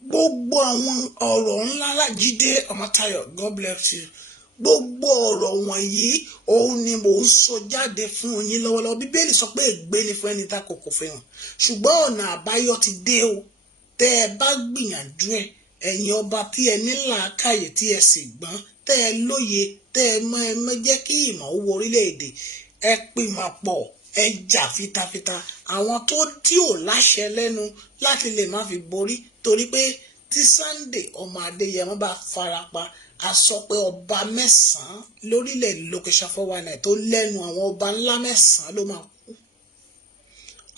Gbogbo àwọn ọ̀rọ̀ ńlá Jídé Ọmọ́táyọ̀, God bless you. Gbogbo ọ̀rọ̀ wọ̀nyí òun ni mò ń sọ jáde fún yín lọ́wọ́lọ́wọ́. Bíbélì sọ pé ègbé ni fún ẹni tá kò fẹ́ hàn, ṣùgbọ́n ọ̀nà àbáyọ ti dé o. Tẹ́ ẹ bá gbìyànjú ẹ, ẹ̀yin ọba tí ẹ ní làákàyè tí ẹ sì gbọ́n, tẹ́ ẹ lóye, tẹ́ ẹ mọ̀ jẹ́ kí ìmọ̀ ó wọ orílẹ̀-èdè, ẹ pìmọ̀ pọ̀, ẹ jà fitafita. Àwọn tó dí ò láṣẹ lẹ́nu láti lè má fi borí, torí pé tí Sunday ọmọ Adéyẹmọ bá farapa, a sọ pé ọba 9 lórílẹ̀ location 419 tó lẹ́nu àwọn ọba ńlá 9 ló máa kú.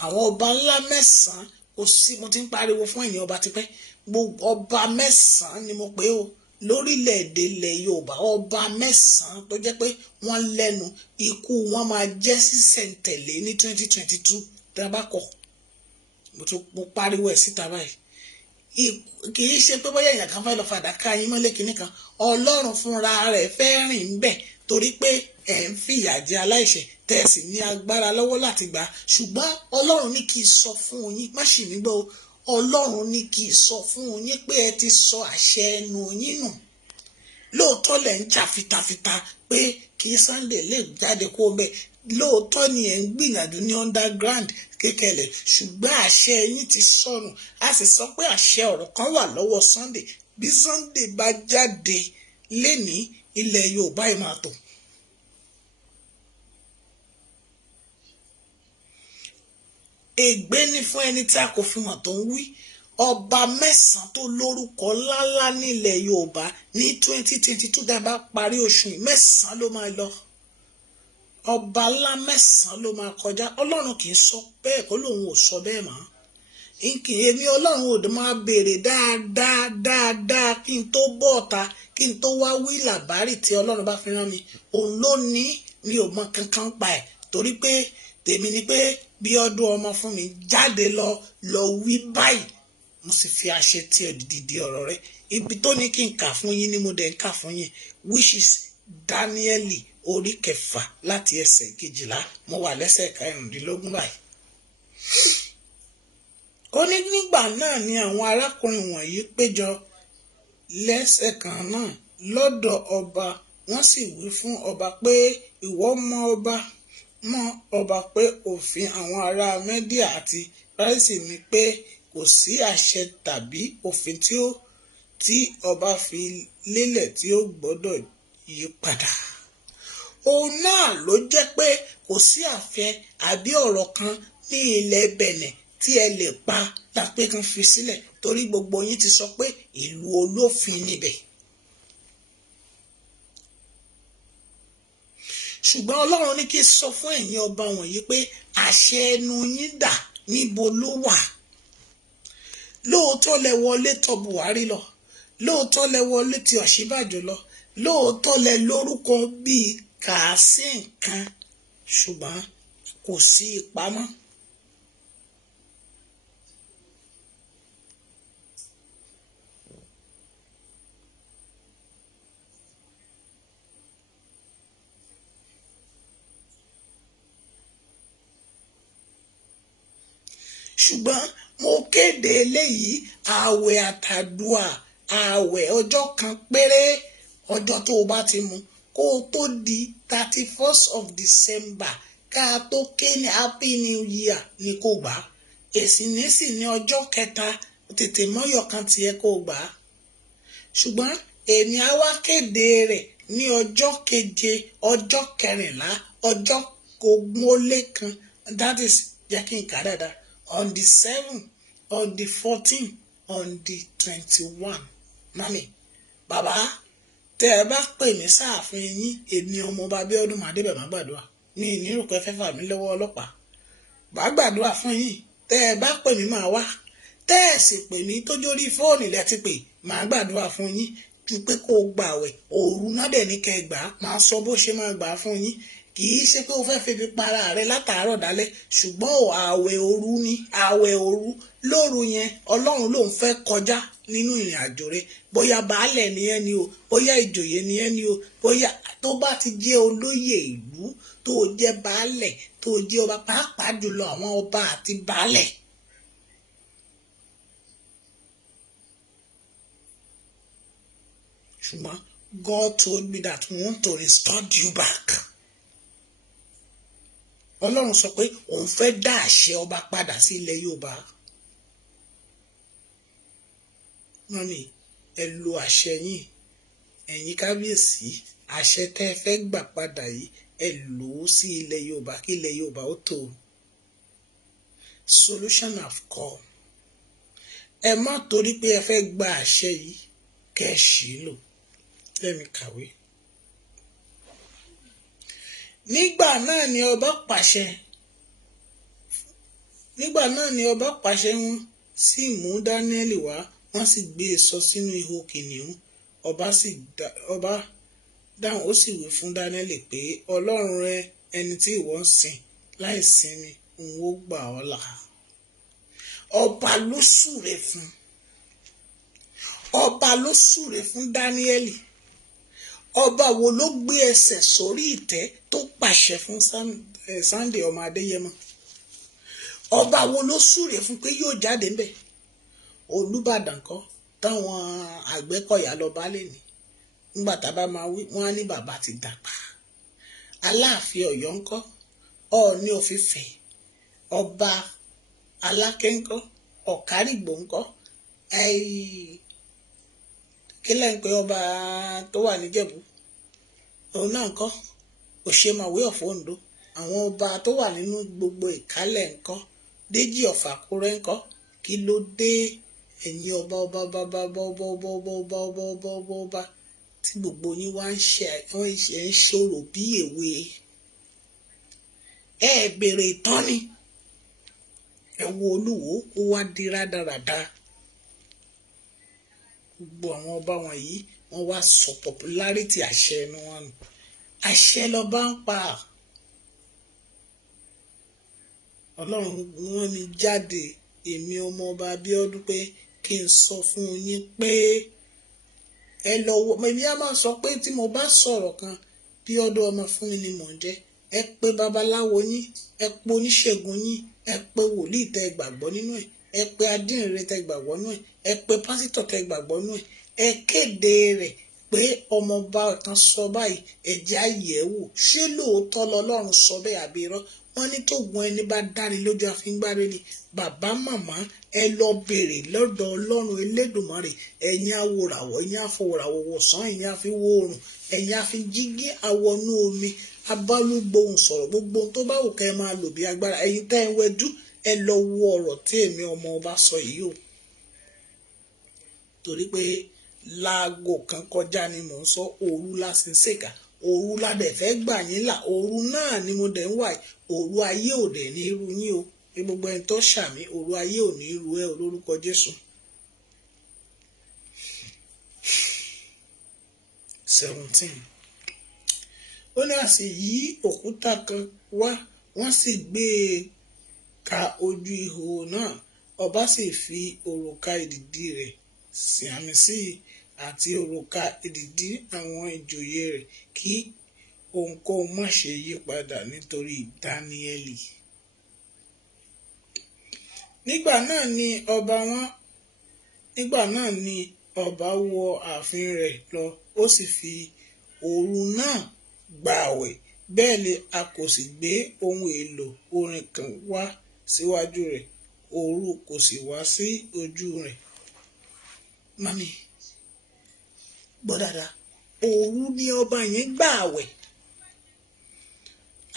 Àwọn ọba ńlá 9 kò sí, mo ti ń pariwo fún ẹ̀yin ọba tipẹ́. Gbogbo ọba 9 ni mo pè o lórílẹ̀-èdè ilẹ̀ Yorùbá. Ọba 9 tó jẹ́ pé wọ́n lẹ́nu, ikú wọn máa jẹ́ sísẹ̀ntẹ̀lé ní 2022 tí wọ́n bá kọ̀. Mo pariwo ẹ̀ síta báyìí. Kì í ṣe pé bóyá èèyàn kan fẹ́ lọ fàdákà yín mọ́lé kinní kan. Ọlọ́run fúnra rẹ̀ fẹ́ rìn ń bẹ̀, torí pé ẹ̀ ń fìyà jẹ aláìṣẹ̀, tẹ́ ẹ sì ní agbára lọ́wọ́ láti gbà. Ṣùgbọ́n Ọlọ́run ní kí n sọ fún yín, má ṣì mí gbọ́ o. Ọlọ́run ní kí n sọ fún yín pé ẹ ti sọ àṣẹ ẹnu yín nù. Lóòótọ́ lẹ̀ ń jà fitafita pé kí Sunday lè jáde kó bẹ́ẹ̀. Lóòótọ́ ni ẹ̀ ń gbìyànjú ní underground kékeré, ṣùgbọ́n àṣẹ yín ti sọnù. A sì sọ pé àṣẹ ọ̀rọ̀ kan wà lọ́wọ́ Sunday. Bí Sunday bá jáde lénìí, ilẹ̀ Yorùbá yìí máa tò. Ègbé ni fún ẹni tí a kò fi hàn tó ń wí. Ọba 9 tó lórúkọ ńláńlá nílẹ̀ Yorùbá ní 2022 dá bá parí oṣù 9 ló máa lọ. Ọba ńlá 9 ló máa kọjá. Ọlọ́run kì í sọ bẹ́ẹ̀ kó lòun ò sọ bẹ́ẹ̀ mọ́. Èmi Ọlọ́run ò dé máa béèrè dáadáa kí n tó bọ́ ọ̀ta, kí n tó wá wí làbárì tí Ọlọ́run bá fi rán mi. Òun ló ní mi ò mọ kankan pa ẹ̀ torí pé tèmi ni pé Bíọ́dún ọmọ fún mi jáde lọ wí báyìí mo sì fi àṣẹ tí ẹ dìde ọ̀rọ̀ rẹ̀ ibi tó ní kí n kà fún yín ni mo dẹ̀ ń kà fún yín which is Dáníẹ́lì orí 6 láti ẹsẹ̀ 12 mo wà lẹ́sẹ̀ 15 báyìí. Ó ní nígbà náà ni àwọn arákùnrin wọ̀nyí péjọ lẹ́sẹ̀ kan náà lọ́dọ̀ ọba wọ́n sì wí fún ọba pé ìwọ mọ ọba pé òfin àwọn ará Mẹ́díà àti Párísì ni pé kò sí àṣẹ tàbí òfin tí ọba fi lélẹ̀ tí ó gbọ́dọ̀ yí padà. Òun náà ló jẹ́ pé kò sí àfẹ́ àbí ọ̀rọ̀ kan ní ilẹ̀ Bẹ̀nẹ̀ tí ẹ lè pa tàbí kan fi sílẹ̀ torí gbogbo yín ti sọ pé ìlú olófin níbẹ̀. Ṣùgbọ́n Ọlọ́run ní kí n sọ fún ẹ̀yin ọba wọ̀nyí pé àṣẹ ẹnu yín dà níbo ló wà. Lóòótọ́ lẹ wọlé tọ̀ Buhari lọ, lóòótọ́ lẹ wọlé ti Ọ̀ṣínbàjò lọ, lóòótọ́ lẹ lórúkọ bíi kàásì nǹkan ṣùgbọ́n kò sí ìpamọ́. Ṣùgbọ́n mo kéde eléyìí ààwẹ̀ àtàdúà ààwẹ̀ ọjọ́ kan péré ọjọ́ tó o bá ti mú kó o tó di 31st of December ká a tó ké ní Happy New Year ni kò gbà á. Èsì nísì ní ọjọ́ kẹta tètè mọ́yọ̀ kan tiẹ̀ kó o gbà á. Ṣùgbọ́n èmi á wá kéde rẹ̀ ní ọjọ́ keje ọjọ́ kẹrìnlá ọjọ́ 21 that is jẹ́ kí n kà dáadáa. On the 7th, on the 14th, on the 21. Mami, bàbá, tẹ́ ẹ bá pè mí sáàfin yín, èmi Omooba Biodun máa débẹ̀ máa gbàdúrà. Ní ìnírùpẹ́ fẹ́ fà mí lọ́wọ́ ọlọ́pàá. Bá gbàdúrà fún yín, tẹ́ ẹ bá pè mí máa wá. Tẹ́ ẹ sì pè mí tó jórí fóònù lẹ́tí pé máa gbàdúrà fún yín. Ju pé kó o gbààwẹ̀, òru náà dẹ̀ ní kẹ́ ẹ gbà á. Máa sọ bó ṣe máa gbà á fún yín. Kì í ṣe pé o fẹ́ febi para rẹ látàárọ̀ dálẹ́ ṣùgbọ́n ààwẹ̀ òru ni ààwẹ̀ òru lóru yẹn Ọlọ́run lòun fẹ́ kọjá nínú ìrìn àjò rẹ bóyá baálẹ̀ ni ẹ́ ni o bóyá ìjòyè ni ẹ́ ni o bóyá tó bá ti jẹ́ olóyè ìlú tó jẹ́ baálẹ̀ tó jẹ́ ọba pàápàá jùlọ àwọn ọba àti baálẹ̀. Ṣùgbọ́n God told me that we want to restore you back. Ọlọ́run sọ pé òun fẹ́ dá àṣẹ ọba padà sí ilẹ̀ Yorùbá. Wọ́n ní ẹ lo àṣẹ yín ẹ̀yin kábíyèsí àṣẹ tẹ́ ẹ fẹ́ gbà padà yìí ẹ lò ó sí ilẹ̀ Yorùbá kí ilẹ̀ Yorùbá ó tó. Solution have come. Ẹ má torí pé ẹ fẹ́ gba àṣẹ yìí kẹ́ ẹ ṣì lò. Let me kàwé. Nígbà náà ni ọba pàṣẹ wọn sì mú Dáníẹ́lì wá wọ́n sì gbé e sọ sínú ihò kìnìún ọba dáhùn ó sì wí fún Dáníẹ́lì pé Ọlọ́run rẹ ẹni tí ìwọ ń sìn láì sinmi òun ó gbà ọ́ là. Ọba ló súre fún Dáníẹ́lì. Ọba wo ló gbé ẹsẹ̀ sórí ìtẹ́ tó pàṣẹ fún Sunday ọmọ Adéyẹmọ? Ọba wo ló súre fún pé yóò jáde ńbẹ̀? Olúbàdàn kọ́ táwọn Àgbẹ̀kọ̀yà lọ bá lè ní nígbà tá a bá máa wí wọ́n á ní bàbá ti dàgbà. Aláàfin Ọ̀yọ́ ńkọ́, Ọọ̀ni of Ifẹ̀, ọba Aláké ńkọ́, Ọ̀kárìgbò ńkọ́, kílẹ̀ ń pé ọba tó wà níjẹ̀bú òun náà ńkọ́, Òṣèmàwé of Oǹdó, àwọn ọba tó wà nínú gbogbo ìkálẹ̀ ńkọ́, Déjì of Àkúrẹ́ ńkọ́. Kí ló dé ẹ̀yin ọba tí gbogbo yín wá ń ṣòro bí èwe? Ẹ bèrè ìtọ́ni. Ẹ wo Olúwo ó wá di rádaràda. Gbogbo àwọn ọba wọ̀nyí wọ́n wá sọ popularity àṣẹ ẹnu wọn nù. àṣẹ lọba ń pa. Ọlọ́run rán mi jáde èmi Omooba Biodun pé kí n sọ fún yín pé ẹ lọ wo èmi á máa sọ pé tí mo bá sọ̀rọ̀ kan Biodun ọmọ fún mi ni mò ń jẹ́. Ẹ pé babaláwo yín, ẹ pé oníṣègùn yín, ẹ pé wòlíì tẹ́ gbàgbọ́ nínú ẹ̀, ẹ pé adínrere tẹ́ gbàgbọ́ nínú ẹ̀, ẹ pé pásítọ̀ tẹ́ gbàgbọ́ nínú ẹ̀, ẹ kéde rẹ̀ pé ọmọọba kan sọ báyìí, ẹ̀jẹ̀ àyẹ̀wò ṣé lóòótọ́ lọ́lọ́run sọ bẹ́ẹ̀ àbí irọ́. Wọ́n ní tóògùn ẹni bá dáni lójú àfíngbáre ni. Bàbá màmá ẹ lọ bèrè lọ́dọ̀ Ọlọ́run Elédùmarè. Ẹ̀yin awòràwọ̀, ẹ̀yin afọwòràwọ̀ wọ̀sán, ẹ̀yin àfiwò oòrùn, ẹ̀yin àfijígí àwọnú omi, abálúgbohùn sọ̀rọ̀, gbogbo ohun tó bá wù kẹ́ ẹ máa lò bí agbára. Ẹ̀yin tẹ́ ẹ wẹjú ẹ lọ wo ọ̀rọ̀ tí èmi Omooba sọ yìí o. Torí pé láago kan kọjá ni mò ń sọ, òru la sì ń ṣèkà, òru la dẹ̀ fẹ́ gbà yín là, òru náà ni mo dẹ̀ ń wà yìí. Òru ayé ò dẹ̀ ní irú yín o. Pé gbogbo ẹni tó ṣàmì, òru ayé ò ní irú ẹ lórúkọ Jésù. 17. Ó ní a sì yí òkúta kan wá, wọ́n sì gbé e ka ojú ihò náà. Ọba sì fi òrùka ìdìdí rẹ̀ sí àmì sí àti òrùka ìdìdí àwọn ìjòyè rẹ̀ kí ohunkóhun má ṣe yí padà nítorí Dáníẹ́lì. Nígbà náà ni ọba wọ ààfin rẹ̀ lọ, ó sì fi òru náà gbààwẹ̀. Bẹ́ẹ̀ ni a kò sì gbé ohun èlò orin kan wá síwájú rẹ̀, òru kò sì wá sí ojú rẹ̀. Mami, gbọ́ dáadáa, òru ni ọba yẹn gbààwẹ̀.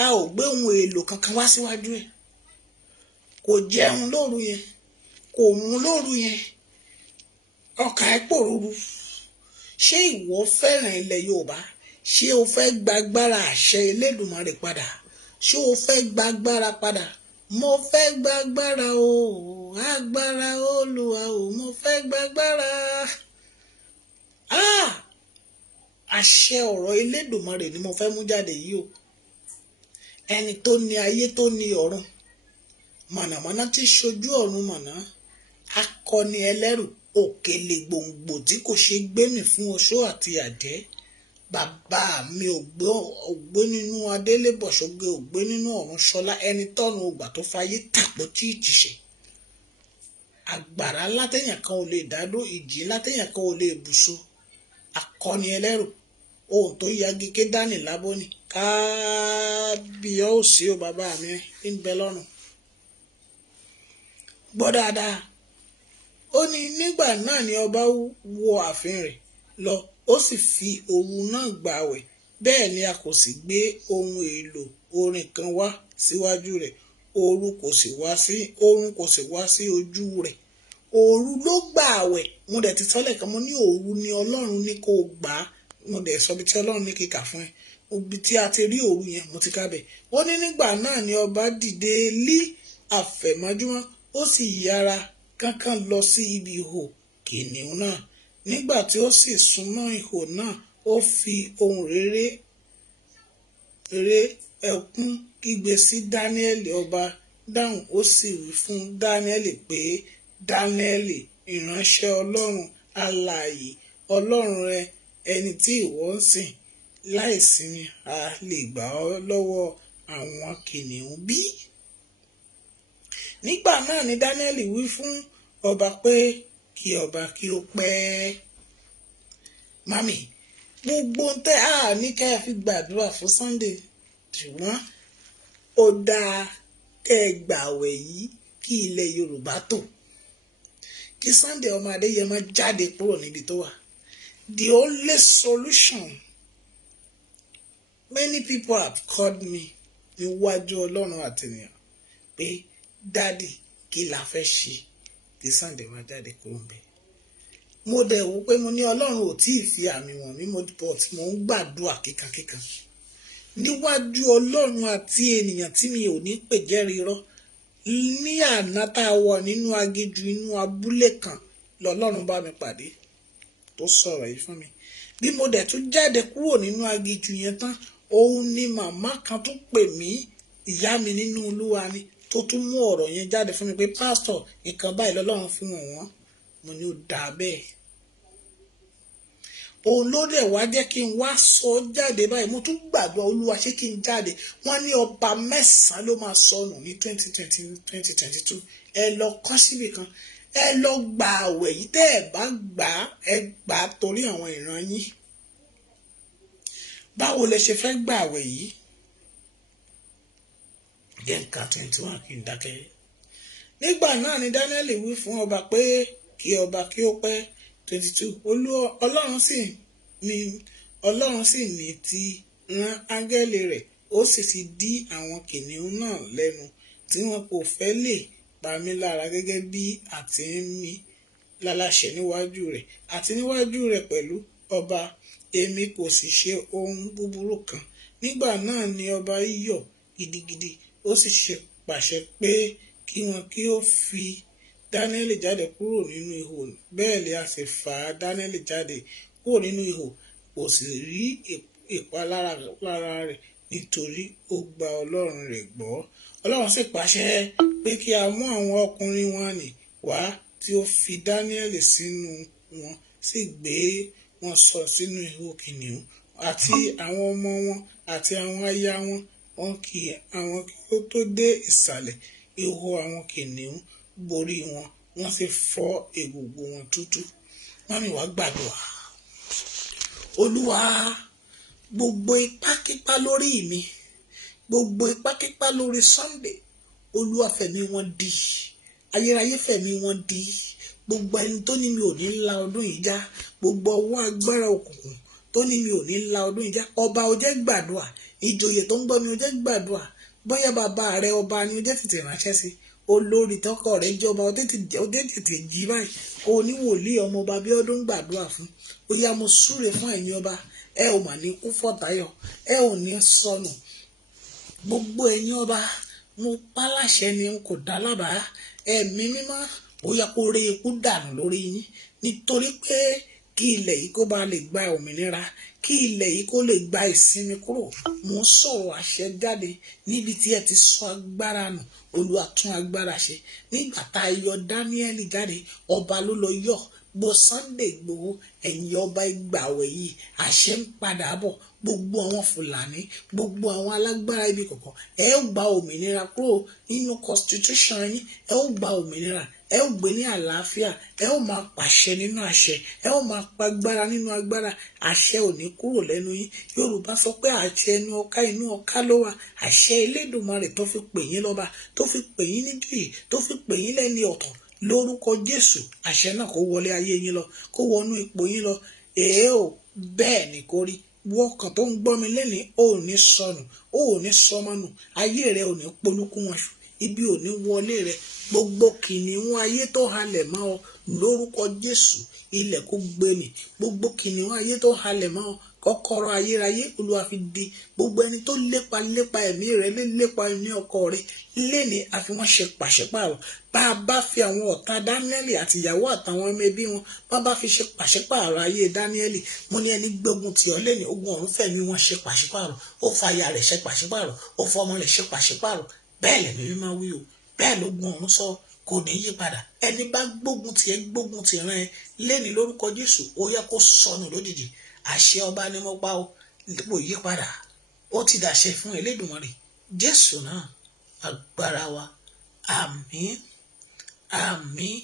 A ò gbé ohun èlò kankan wá síwájú ẹ̀. Kò jẹun lóru yẹn, kò mu lóru yẹn, ọkà ẹ̀ pòrúurú. Ṣé ìwọ fẹ́ràn ilẹ̀ Yorùbá? Ṣé o fẹ́ gba agbára àṣẹ Elédùmarè padà? Ṣé o fẹ́ gba agbára padà? Mo fẹ́ gba agbára o, agbára Olúwa o, mo fẹ́ gba agbára. Àṣẹ ọ̀rọ̀ Elédùmarè ni mo fẹ́ mú jáde yìí o. Ẹni tó ní ayé tó ní ọ̀run, mọ̀nàmọ́ná tí ṣojú ọ̀run mọ̀nà, akọni ẹlẹ́rù, òkèlè gbòǹgbò tí kò ṣe gbémì fún oṣó àti àjẹ́. Bàbá mi ògbé nínú adélébọ̀ṣọ́gbé, ògbé nínú ọ̀run ṣọlá, ẹni tọ́run ògbà tó fayé tàpó tí ìtìṣe. Àgbàrá látẹ̀yàn kan ò lè dádó, ìjì látẹ̀yàn kan ò lè bùṣọ. Akọni ẹlẹ́rù, ohun tó yagi ké dání lábọ́ ni. Kábíyèsí o bàbá mi ń bẹ lọ́run. Gbọ́ dáadáa. Ó ní nígbà náà ni ọba wọ ààfin rẹ̀ lọ, ó sì fi òru náà gbààwẹ̀. Bẹ́ẹ̀ ni a kò sì gbé ohun èlò orin kan wá síwájú rẹ̀, òru kò sì wá sí ojú rẹ̀. Òru ló gbààwẹ̀. Mo dẹ̀ ti sọ́lẹ̀ kan, mo ní òru ni Ọlọ́run ní kó gbà á. Mo dẹ̀ sọ bí tí Ọlọ́run ní kíkà fún ẹ. Ibi tí a ti rí òru yẹn mo ti kábẹ̀. Ó ní nígbà náà ni ọba dìde lí àfẹ̀mọ́júmọ́, ó sì yára kánkán lọ sí ibi ihò kìnìún náà. Nígbà tí ó sì súnmọ́ ihò náà, ó fi ohùn réré ẹkún kígbe sí Dáníẹ́lì. Ọba dáhùn, ó sì wí fún Dáníẹ́lì pé, Dáníẹ́lì, ìránṣẹ́ Ọlọ́run alààyè, Ọlọ́run rẹ, ẹni tí ìwọ ń sìn láìsinmi, a lè gbà ọ́ lọ́wọ́ àwọn kìnìún bí? Nígbà náà ni Dáníẹ́lì wí fún ọba pé kí ọba kí ó pẹ́. Mami, gbogbo tẹ́ ní kẹ́ ẹ fi gbàdúrà fún Sunday, ṣùgbọ́n ó dáa kẹ́ ẹ gbààwẹ̀ yìí kí ilẹ̀ Yorùbá tò, kí Sunday ọmọ Adéyẹmọ jáde kúrò níbi tó wà. The only solution, many people have called me níwájú Ọlọ́run àtẹnìyàn pé dádì kí la fẹ́ ṣe kí Sunday máa jáde kúrò níbẹ̀. Mo dẹ̀ wò pé mo ní Ọlọ́run ò tí ì fi àmì wọ̀n mí, mo ń gbàdúrà kíkankíkan níwájú Ọlọ́run àti ènìyàn tí mi ò ní pè jẹ́rìí irọ́. Ní àná tá a wọ̀ nínú aginjù inú abúlé kan lọ́lọ́run bá mi pàdé tó sọ̀rọ̀ yìí fún mi. Bí mo dẹ̀ tún jáde kúrò nínú aginjù yẹn tán, òun ni màmá kan tún pè mí, ìyá mi nínú Olúwa ni, tó tún mú ọ̀rọ̀ yẹn jáde fún mi pé pásítọ̀ nǹkan báyìí lọ́lọ́run fún wọn. Mo ní ó dà bẹ́ẹ̀. Òun ló dẹ̀ wá jẹ́ kí n wá sọ jáde báyìí. Mo tún gbàdúrà Olúwa ṣé kí n jáde. Wọ́n ní ọba 9 ló máa sọnù ní 2022. Ẹ lọ kọ́ síbì kan. Ẹ lọ gba àwẹ̀ yìí, tẹ́ ẹ bá gbà ẹ gbà torí àwọn ìran yín. Báwo lẹ ṣe fẹ́ gba àwẹ̀ yìí? Jẹ́ nǹkan 21 kí n dákẹ́. Nígbà náà ni Daniel wí fún ọba pé kí ọba kí ó pẹ́ 22. Ọlọ́run sì ní ti rán áńgẹ́lì rẹ̀, ó sì ti dí àwọn kìnìún náà lẹ́nu tí wọn kò fẹ́ lè pa mí lára gẹ́gẹ́ bí àti mi láláṣẹ níwájú rẹ̀ àti níwájú rẹ̀ pẹ̀lú ọba. Èmi kò sì ṣe ohun búburú kan. Nígbà náà ni ọba yọ̀ gidigidi, ó sì ṣe pàṣẹ pé kí wọn kí ó fi Daniel jáde kúrò nínú ihò. Bẹ́ẹ̀ ni a sì fà Daniel jáde kúrò nínú ihò, kò sì rí ìpalára lára rẹ̀ nítorí ó gba Ọlọ́run rẹ̀ gbọ́. Ọlọ́run sì pàṣẹ pé kí a mú àwọn ọkùnrin wọn nì wá tí ó fi Daniel sínú wọn, sì gbé wọn sọ sínú ihò kìnìún, àti àwọn ọmọ wọn àti àwọn aya wọn kí ó tó dé ìsàlẹ̀ ihò àwọn kìnìún borí wọn, wọ́n sì fọ́ egungun wọn tútù. Mami wá gbàdúrà. Olúwa, gbogbo ipákípá lórí mi, gbogbo ipákípá lórí Sunday, Olúwa fẹ̀mí wọn dí, ayérayé fẹ̀mí wọn dí. Gbogbo ẹni tó ní mi ò ní la ọdún yìí já, gbogbo ọwọ́ agbára òkùnkùn tó ní mi ò ní la ọdún yìí já, ọba ó jẹ́ gbàdúrà, ìjòyè tó ń gbọ́ mi ó jẹ́ gbàdúrà, bóyá bàbá rẹ ọba ni ó jẹ́ tètè ránṣẹ́ sí, olórí tọkọ rẹ jọba ó tètè jí báyìí, kó ní wòlíì Omooba Biodun gbàdúrà fún. Ó yá, mo súre fún ẹ̀yin ọba, ẹ ò mà ní kú fọ̀tayọ̀, ẹ ò ní sọnù. Gbogbo ẹ̀yin ọba, mo pa láṣẹ ni n kò dá lábàá, ẹ̀mí mímọ́ ó yá kó ré ikú dànù lórí yín, nítorí pé kí ilẹ̀ yìí kó bá lè gba òmìnira, kí ilẹ̀ yìí kó lè gba ìsinmi kúrò. Mo ń sọ̀rọ̀ àṣẹ jáde níbi tí ẹ ti sọ agbára nù. Olúwa tún agbára ṣe. Nígbà tá a yọ Daniel jáde, ọba ló lọ yọ. Gbogbo Sunday Igboho, ẹ̀yin ọba ìgbàwẹ̀ yìí, àṣẹ ń padà bọ̀. Gbogbo àwọn Fúlàní, gbogbo àwọn alágbára ibi kọ̀ọ̀kan, ẹ ó gba òmìnira kúrò nínú constitution yín, ẹ ó gba òmìnira, ẹ ó gbé ní àlàáfíà, ẹ ó máa pàṣẹ nínú àṣẹ, ẹ ó máa pa agbára nínú agbára. Àṣẹ ò ní kúrò lẹ́nu yín. Yorùbá sọ pé àṣẹ inú ọká ló wà. Àṣẹ Elédùmarè tó fi pè yín lọ́ba, tó fi pè yín níjòyè, tó fi pè yín lẹ́ni ọ̀tọ̀, lórúkọ Jésù, àṣẹ náà kó wọlé ayé yín lọ, kó wọnú ipò yín lọ. Bẹ́ẹ̀ ni kó rí. Wọ́kàn tó ń gbọ́ mi lẹ́ni, ò ní sọnù, ò ní sọmọnù, ayé rẹ ò ní polúkú wọn ṣù, ibi ò ní wọlé rẹ. Gbogbo kìnìún ayé tó halẹ̀ mọ́ ọ, lórúkọ Jésù, ilẹ̀ kó gbé mì. Gbogbo kìnìún ayé tó halẹ̀ mọ́ ọ, kọ́kọ́rọ́ ayérayé Olúwa fi di. Gbogbo ẹni tó lépa ẹ̀mí rẹ, lépa ẹ̀mí ọkọ rẹ, léni àfi wọ́n ṣe pàṣípààrọ̀. Bá a bá fi àwọn ọ̀tá Dáníẹ́lì àti ìyàwó àtàwọn ọmọ ẹbí wọn, bá fi ṣe pàṣípààrọ̀ ayé Dáníẹ́lì, mo ní ẹni gbógun tì ọ́ lẹ́ni, ogun ọ̀run fẹ̀mí wọn ṣe pàṣípààrọ̀, ó fa aya rẹ̀ ṣe pàṣípààrọ̀, ó fọ ọmọ rẹ̀ ṣe pàṣípààrọ̀. Bẹ́ẹ̀ lẹ̀mí mímọ́ wí o, bẹ́ẹ̀ lógun ọ̀run sọ, kò ní yí padà. Ẹni bá gbógun tì ẹ́, gbógun tì rán ẹ lẹ́ni, lórúkọ Jésù, ó yẹ kó sọnù lójijì. Àṣẹ ọba ni mo pa ó, kò yí padà. Ó ti dàṣẹ fún Elédùmarè. Jésù náà agbára wa. Àmín, àmín,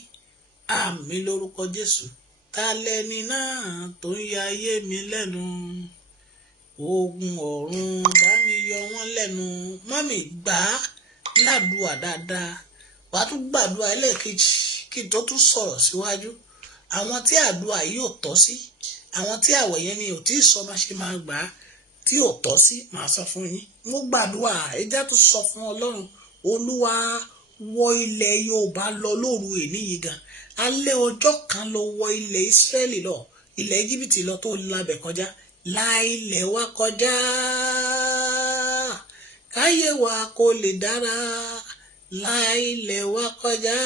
àmín lórúkọ Jésù. Ta lẹni náà tó ń ya ayé mi lẹ́nu? Ogun ọ̀run bá mi yọ wọ́n lẹ́nu. Mọ́mì, gbà á ládùúà dáadáa. Wà á tún gbàdúrà ẹlẹ́ẹ̀kejì kí n tó tún sọ̀rọ̀ síwájú. Àwọn tí àdúrà yìí ò tọ́ sí, àwọn tí àwẹ̀ yẹn mi ò tí ì sọ máa ṣe máa gbà á, tí ò tọ́ sí, màá sọ fún yín. Mo gbàdúrà, ẹjá tún sọ fún Ọlọ́run. Olúwa, wọ ilẹ̀ Yorùbá lọ lóru èní yìí gan. Alẹ́ ọjọ́ kan lọ wọ ilẹ̀ Ísírẹ́lì lọ, ilẹ̀ Íjíbítì lọ, tó labẹ̀ kọjá. La ilẹ̀ wa kọjá, káyé wa kó lè dára. La ilẹ̀ wa kọjá,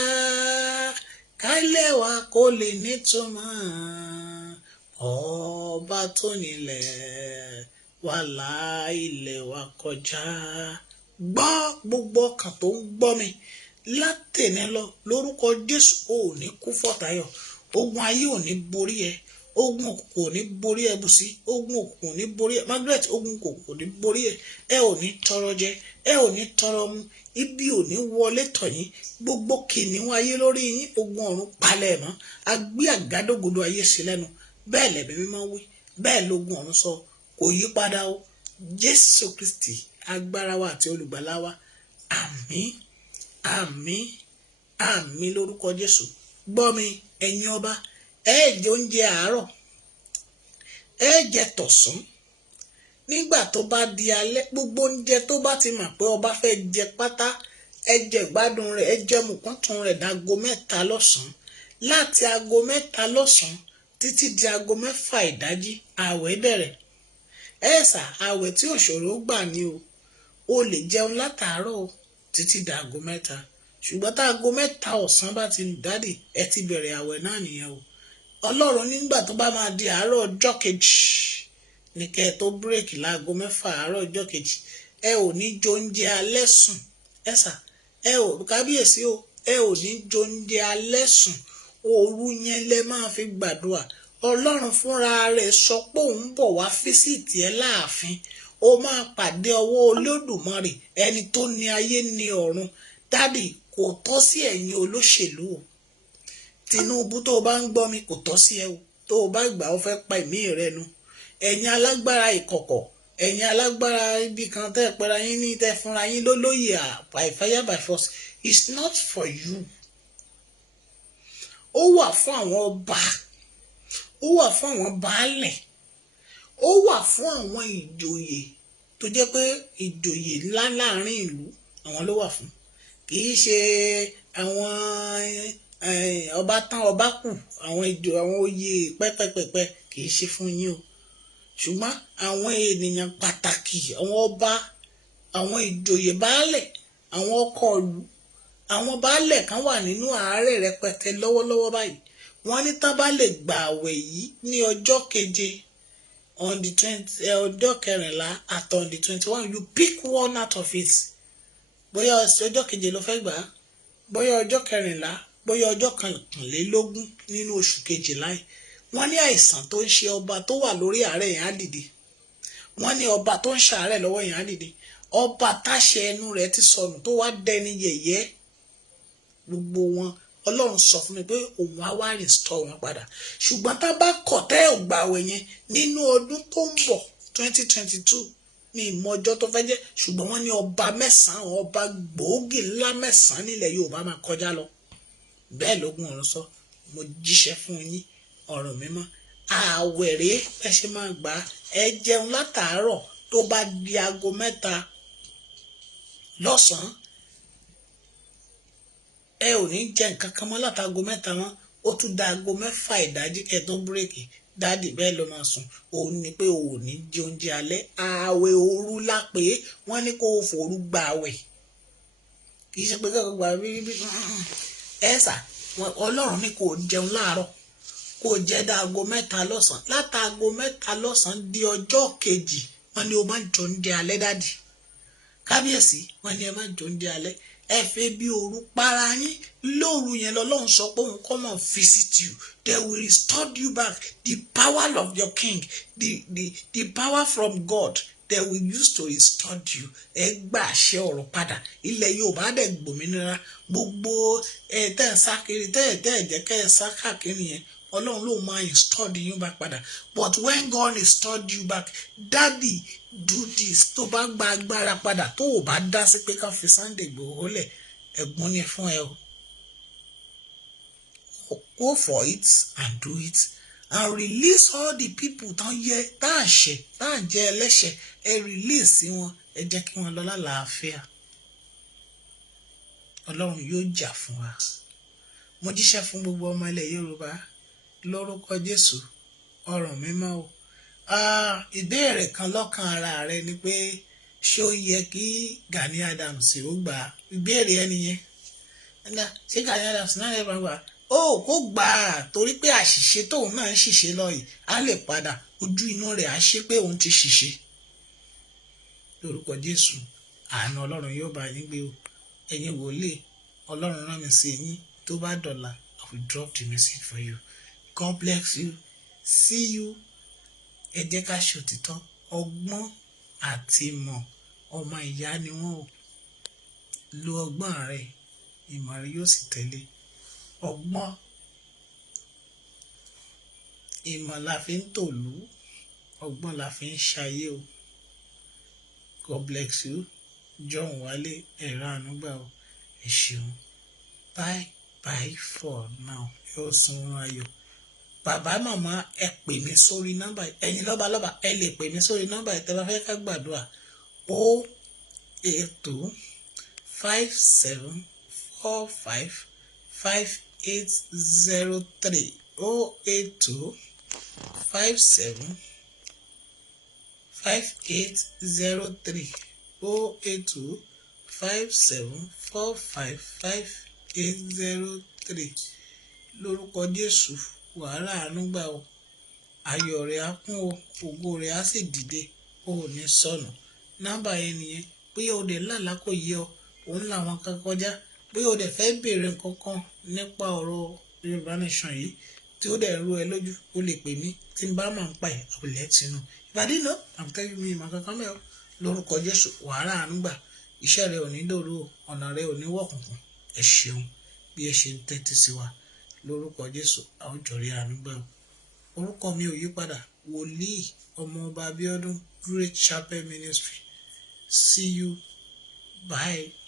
káyé wa kó lè nítumọ̀. Ọba tó nílẹ̀ wà lá ilẹ̀ wa kọjá. Gbọ́ gbogbo ọkàn tó ń gbọ́ mi látẹ̀ní lọ lórúkọ Jésù, ò ní kú fọ́tayọ̀. Ogun ayé ò ní borí ẹ, ogun òkùnkùn ò ní borí ẹ Bùsí, ogun òkùnkùn ò ní borí ẹ Margaret, ogun òkùnkùn ò ní borí ẹ. Ẹ ò ní tọrọ jẹ, ẹ ò ní tọrọ mu, ibi ò ní wọlé tọ̀ yín. Gbogbo kìnìún ayé lórí yín, ogun ọ̀run palẹ̀ mọ́. A gbé àgádágodo ayé sí lẹ́nu. Bẹ́ẹ̀ lẹ̀mí mímọ́ wí, bẹ́ẹ̀ lógun ọ̀run sọ, kò yí padà o. Jésù Kristi agbára wa àti olùgbàlà wa. Àmín, àmín, àmín lórúkọ Jésù. Gbọ́ mi ẹ̀yin ọba, ẹ jẹ oúnjẹ àárọ̀, ẹ jẹ tọ̀sán. Nígbà tó bá di alẹ́, gbogbo oúnjẹ tó bá ti mọ̀ pé ọba fẹ́ jẹ pátá, ẹ jẹ ìgbádùn rẹ̀, ẹ jẹ mùkúntùn rẹ̀ dáago 3 lọ́sàn-án. Láti aago 3 lọ́sàn-án títí di aago 6 ìdájí, ààwẹ̀ bẹ̀rẹ̀. Ẹ̀sà ààwẹ̀ tí òṣòro gbà ni o lè jẹun látàárọ̀ títí di aago 3. Ṣùgbọ́n tá aago 3 ọ̀sán bá ti dádì, ẹ ti bẹ̀rẹ̀ ààwẹ̀ náà nìyẹn o. Ọlọ́run nígbà tó bá máa di àárọ̀ ọjọ́ kejì ní kẹ́ ẹ tó bírèkì láago 6 àárọ̀ ọjọ́ kejì, ẹ ò ní jẹ oúnjẹ alẹ́ sùn. Ẹ̀sà ẹ ò kábíyèsí o, ẹ ò ní jẹ oúnjẹ alẹ́ sùn. Òru yẹn lẹ máa fi gbàdúrà. Ọlọ́run fúnra rẹ̀ sọ pé òun bọ̀ wá físìtì ẹ láàfin. Ó máa pàdé ọwọ́ Olódùmarè, ẹni tó ní ayé ní ọ̀run. Dádì, kò tọ́ sí ẹ̀yin olóṣèlú o. Tinubu tó o bá ń gbọ́ mi, kò tọ́ sí ẹ o. Tó o bá gbà ó fẹ́ pa ẹ̀mí rẹ nu. Ẹ̀yin alágbára ìkọ̀kọ̀, ẹ̀yin alágbára ibi kan tẹ́ pẹ́ra yín ní tẹ́ fúnra yín lólóyè by fire by force, it's not for you. Ó wà fún àwọn ọba, ó wà fún àwọn baálẹ̀, ó wà fún àwọn ìjòyè tó jẹ́ pé ìjòyè ńlá láàrin ìlú, àwọn ló wà fún. Kì í ṣe àwọn ọba tán ọba kù, àwọn oyè pẹ́pẹ́pẹ́pẹ́, kì í ṣe fún yín o. Ṣùgbọ́n àwọn ènìyàn pàtàkì, àwọn ọba, àwọn ìjòyè baálẹ̀, àwọn ọkọ ìlú, àwọn baálẹ̀ kan wà nínú àárẹ̀ rẹpẹtẹ lọ́wọ́lọ́wọ́ báyìí. Wọ́n ní tán bá lè gba àwẹ̀ yìí ní ọjọ́ keje, on the 20, ọjọ́ 14 at on the 21, you pick one out of it. Bóyá ọjọ́ keje ló fẹ́ gbà á, bóyá ọjọ́ 14, bóyá ọjọ́ 21 nínú oṣù kejìlá yìí. Wọ́n ní àìsàn tó ń ṣe ọba tó wà lórí àárẹ̀ yẹn á dìde. Wọ́n ní ọba tó ń ṣàárẹ̀ lọ́wọ́ yẹn á dìde. Ọba táṣẹ ẹnu rẹ̀ ti sọnù tó wá dẹni yẹ̀yẹ́. Gbogbo wọn Ọlọ́run sọ fún mi pé òun á wá restore wọn padà. Ṣùgbọ́n tá bá kọ̀ tẹ́ ò gbààwẹ̀ yẹn nínú ọdún tó ń bọ̀ 2022 ní ìmọ̀ ọjọ́ tó fẹ́ jẹ́, ṣùgbọ́n wọ́n ní ọba 9, ọba gbòógì ńlá 9 nílẹ̀ Yorùbá máa kọjá lọ. Bẹ́ẹ̀ lógún ọ̀run sọ, mo jíṣẹ́ fún yín ọ̀rọ̀ mímọ́. Ààwẹ̀ rèé ẹ ṣe máa gbà á. Ẹ jẹun látàárọ̀, tó bá di aago 3 lọ́sàn-án, ẹ ò ní jẹ nǹkan kan mọ́ látago 3 wọn. Ó tún da aago 6 ìdájí kẹ́ tó bírèkì. Dádì bẹ́ẹ̀ ló máa sùn. Òun ni pé o ò ní jẹ oúnjẹ alẹ́. Ààwẹ̀ òru la pé wọ́n ní kó o fòru gba ààwẹ̀. Kì í ṣe pé kẹ́kọ̀ọ́ gba bíbí. Ẹ̀sà Ọlọ́run ní kó o jẹun láàárọ̀, kó o jẹ dáago 3 lọ́sàn-án. Látago 3 lọ́sàn-án di ọjọ́ kejì, wọ́n ní o máa jẹ oúnjẹ alẹ́ dádì. Kábíyèsí, wọ́n ní ẹ máa jẹ oúnjẹ alẹ́. Ẹ fẹ́ bí òru para yín lóru yẹn lọ́lọ́run sọ pé òun come and visit you. They will restore you back. The power of your king, the power from God, they will use to restore you. Ẹ gbà àṣẹ ọ̀rọ̀ padà. Ilẹ̀ Yorùbá dẹ̀ gbòmìnira. Gbogbo tẹ́ ẹ sá kiri, tẹ́ ẹ jẹ́ kẹ́ ẹ sá káàkiri yẹn, Ọlọ́run ló máa install you back padà. But when God restored you back, daddy, do this. Tó bá gba agbára padà, tó o bá dá sí pé ká fi Sunday Igboho lẹ̀, ẹ̀gbọ́n ni fún ẹ o. Go for it and do it and release all the people tá à ṣẹ̀, tá à jẹ́ ẹlẹ́ṣẹ̀. Ẹ release wọn, ẹ jẹ́ kí wọ́n lọ lálàáfíà. Ọlọ́run yóò jà fún wa. Mo jíṣẹ́ fún gbogbo ọmọ ilẹ̀ Yorùbá lórúkọ Jésù, ọ̀rọ̀ mímọ́ o. Ìbéèrè kan lọ́kàn ara rẹ ni pé ṣé ó yẹ kí Gani Adams ó gbà á? Ìbéèrè ẹni yẹn. Ṣé Gani Adams náà lè gbà á? Ó kó gbà á torí pé àṣìṣe tóun náà ń ṣìṣe lọ yìí á lè padà, ojú inú rẹ̀ á ṣe pé òun ti ṣìṣe. lórúkọ Jésù àánú Ọlọ́run yóò bá yín gbé o ẹ̀yin wòlíì Ọlọ́run rán mi sí yín tó bá dọ̀la I will drop the message for you. God bless you. See you. Ẹ jẹ́ ká ṣe òtítọ́ ọgbọ́n àti ìmọ̀ ọmọ ìyá ni wọ́n o. Lo ọgbọ́n rẹ ìmọ̀ rẹ yóò sì tẹ̀lé. Ọgbọ́n ìmọ̀ la fi ń tòlú ọgbọ́n la fi ń ṣayé o. God bless you. John Wálé ẹ̀rọ ànúgbà o. Ẹ ṣeun. Bye bye for now. Yóò sun ayọ̀. Bàbá màmá ẹ pè mí sórí nọ́mbà ẹ̀yin lọ́balọ́ba ẹ lè pè mí sórí nọ́mbà ẹ̀ tẹ́ bá fẹ́ ká gbàdúrà 08257455803 08257455803 lórúkọ Jésù wàhálà àánú gbà o ayọ̀ rẹ̀ á kún o ògo rẹ̀ á sì dìde o ò ní sọnù nọ́mbà yẹn nìyẹn bóyá o dẹ̀ lálàá kò yé ọ òun làwọn kan kọjá bóyá o dẹ̀ fẹ́ béèrè nǹkan kan nípa ọ̀rọ̀ Yorùbá Nation yìí tí ó dẹ̀ rú ẹ lójú o lè pè mí tí n bá máa ń pa ẹ̀ I will let you know ìbàdí náà I'm telling you ìmọ̀ kankan mẹ́ o lórúkọ Jésù wàhálà àánú gbà iṣẹ́ rẹ ò ní dòru o ọ̀nà rẹ ò ní wọ̀kùnkùn ẹ ṣeun bí ẹ ṣe ń tẹ́tí sí wa lórúkọ Jésù àwùjọrí àánú gbà o orúkọ mi ò yí padà wòlíì Omooba Biodun Great Chapel Ministry. See you. Bye.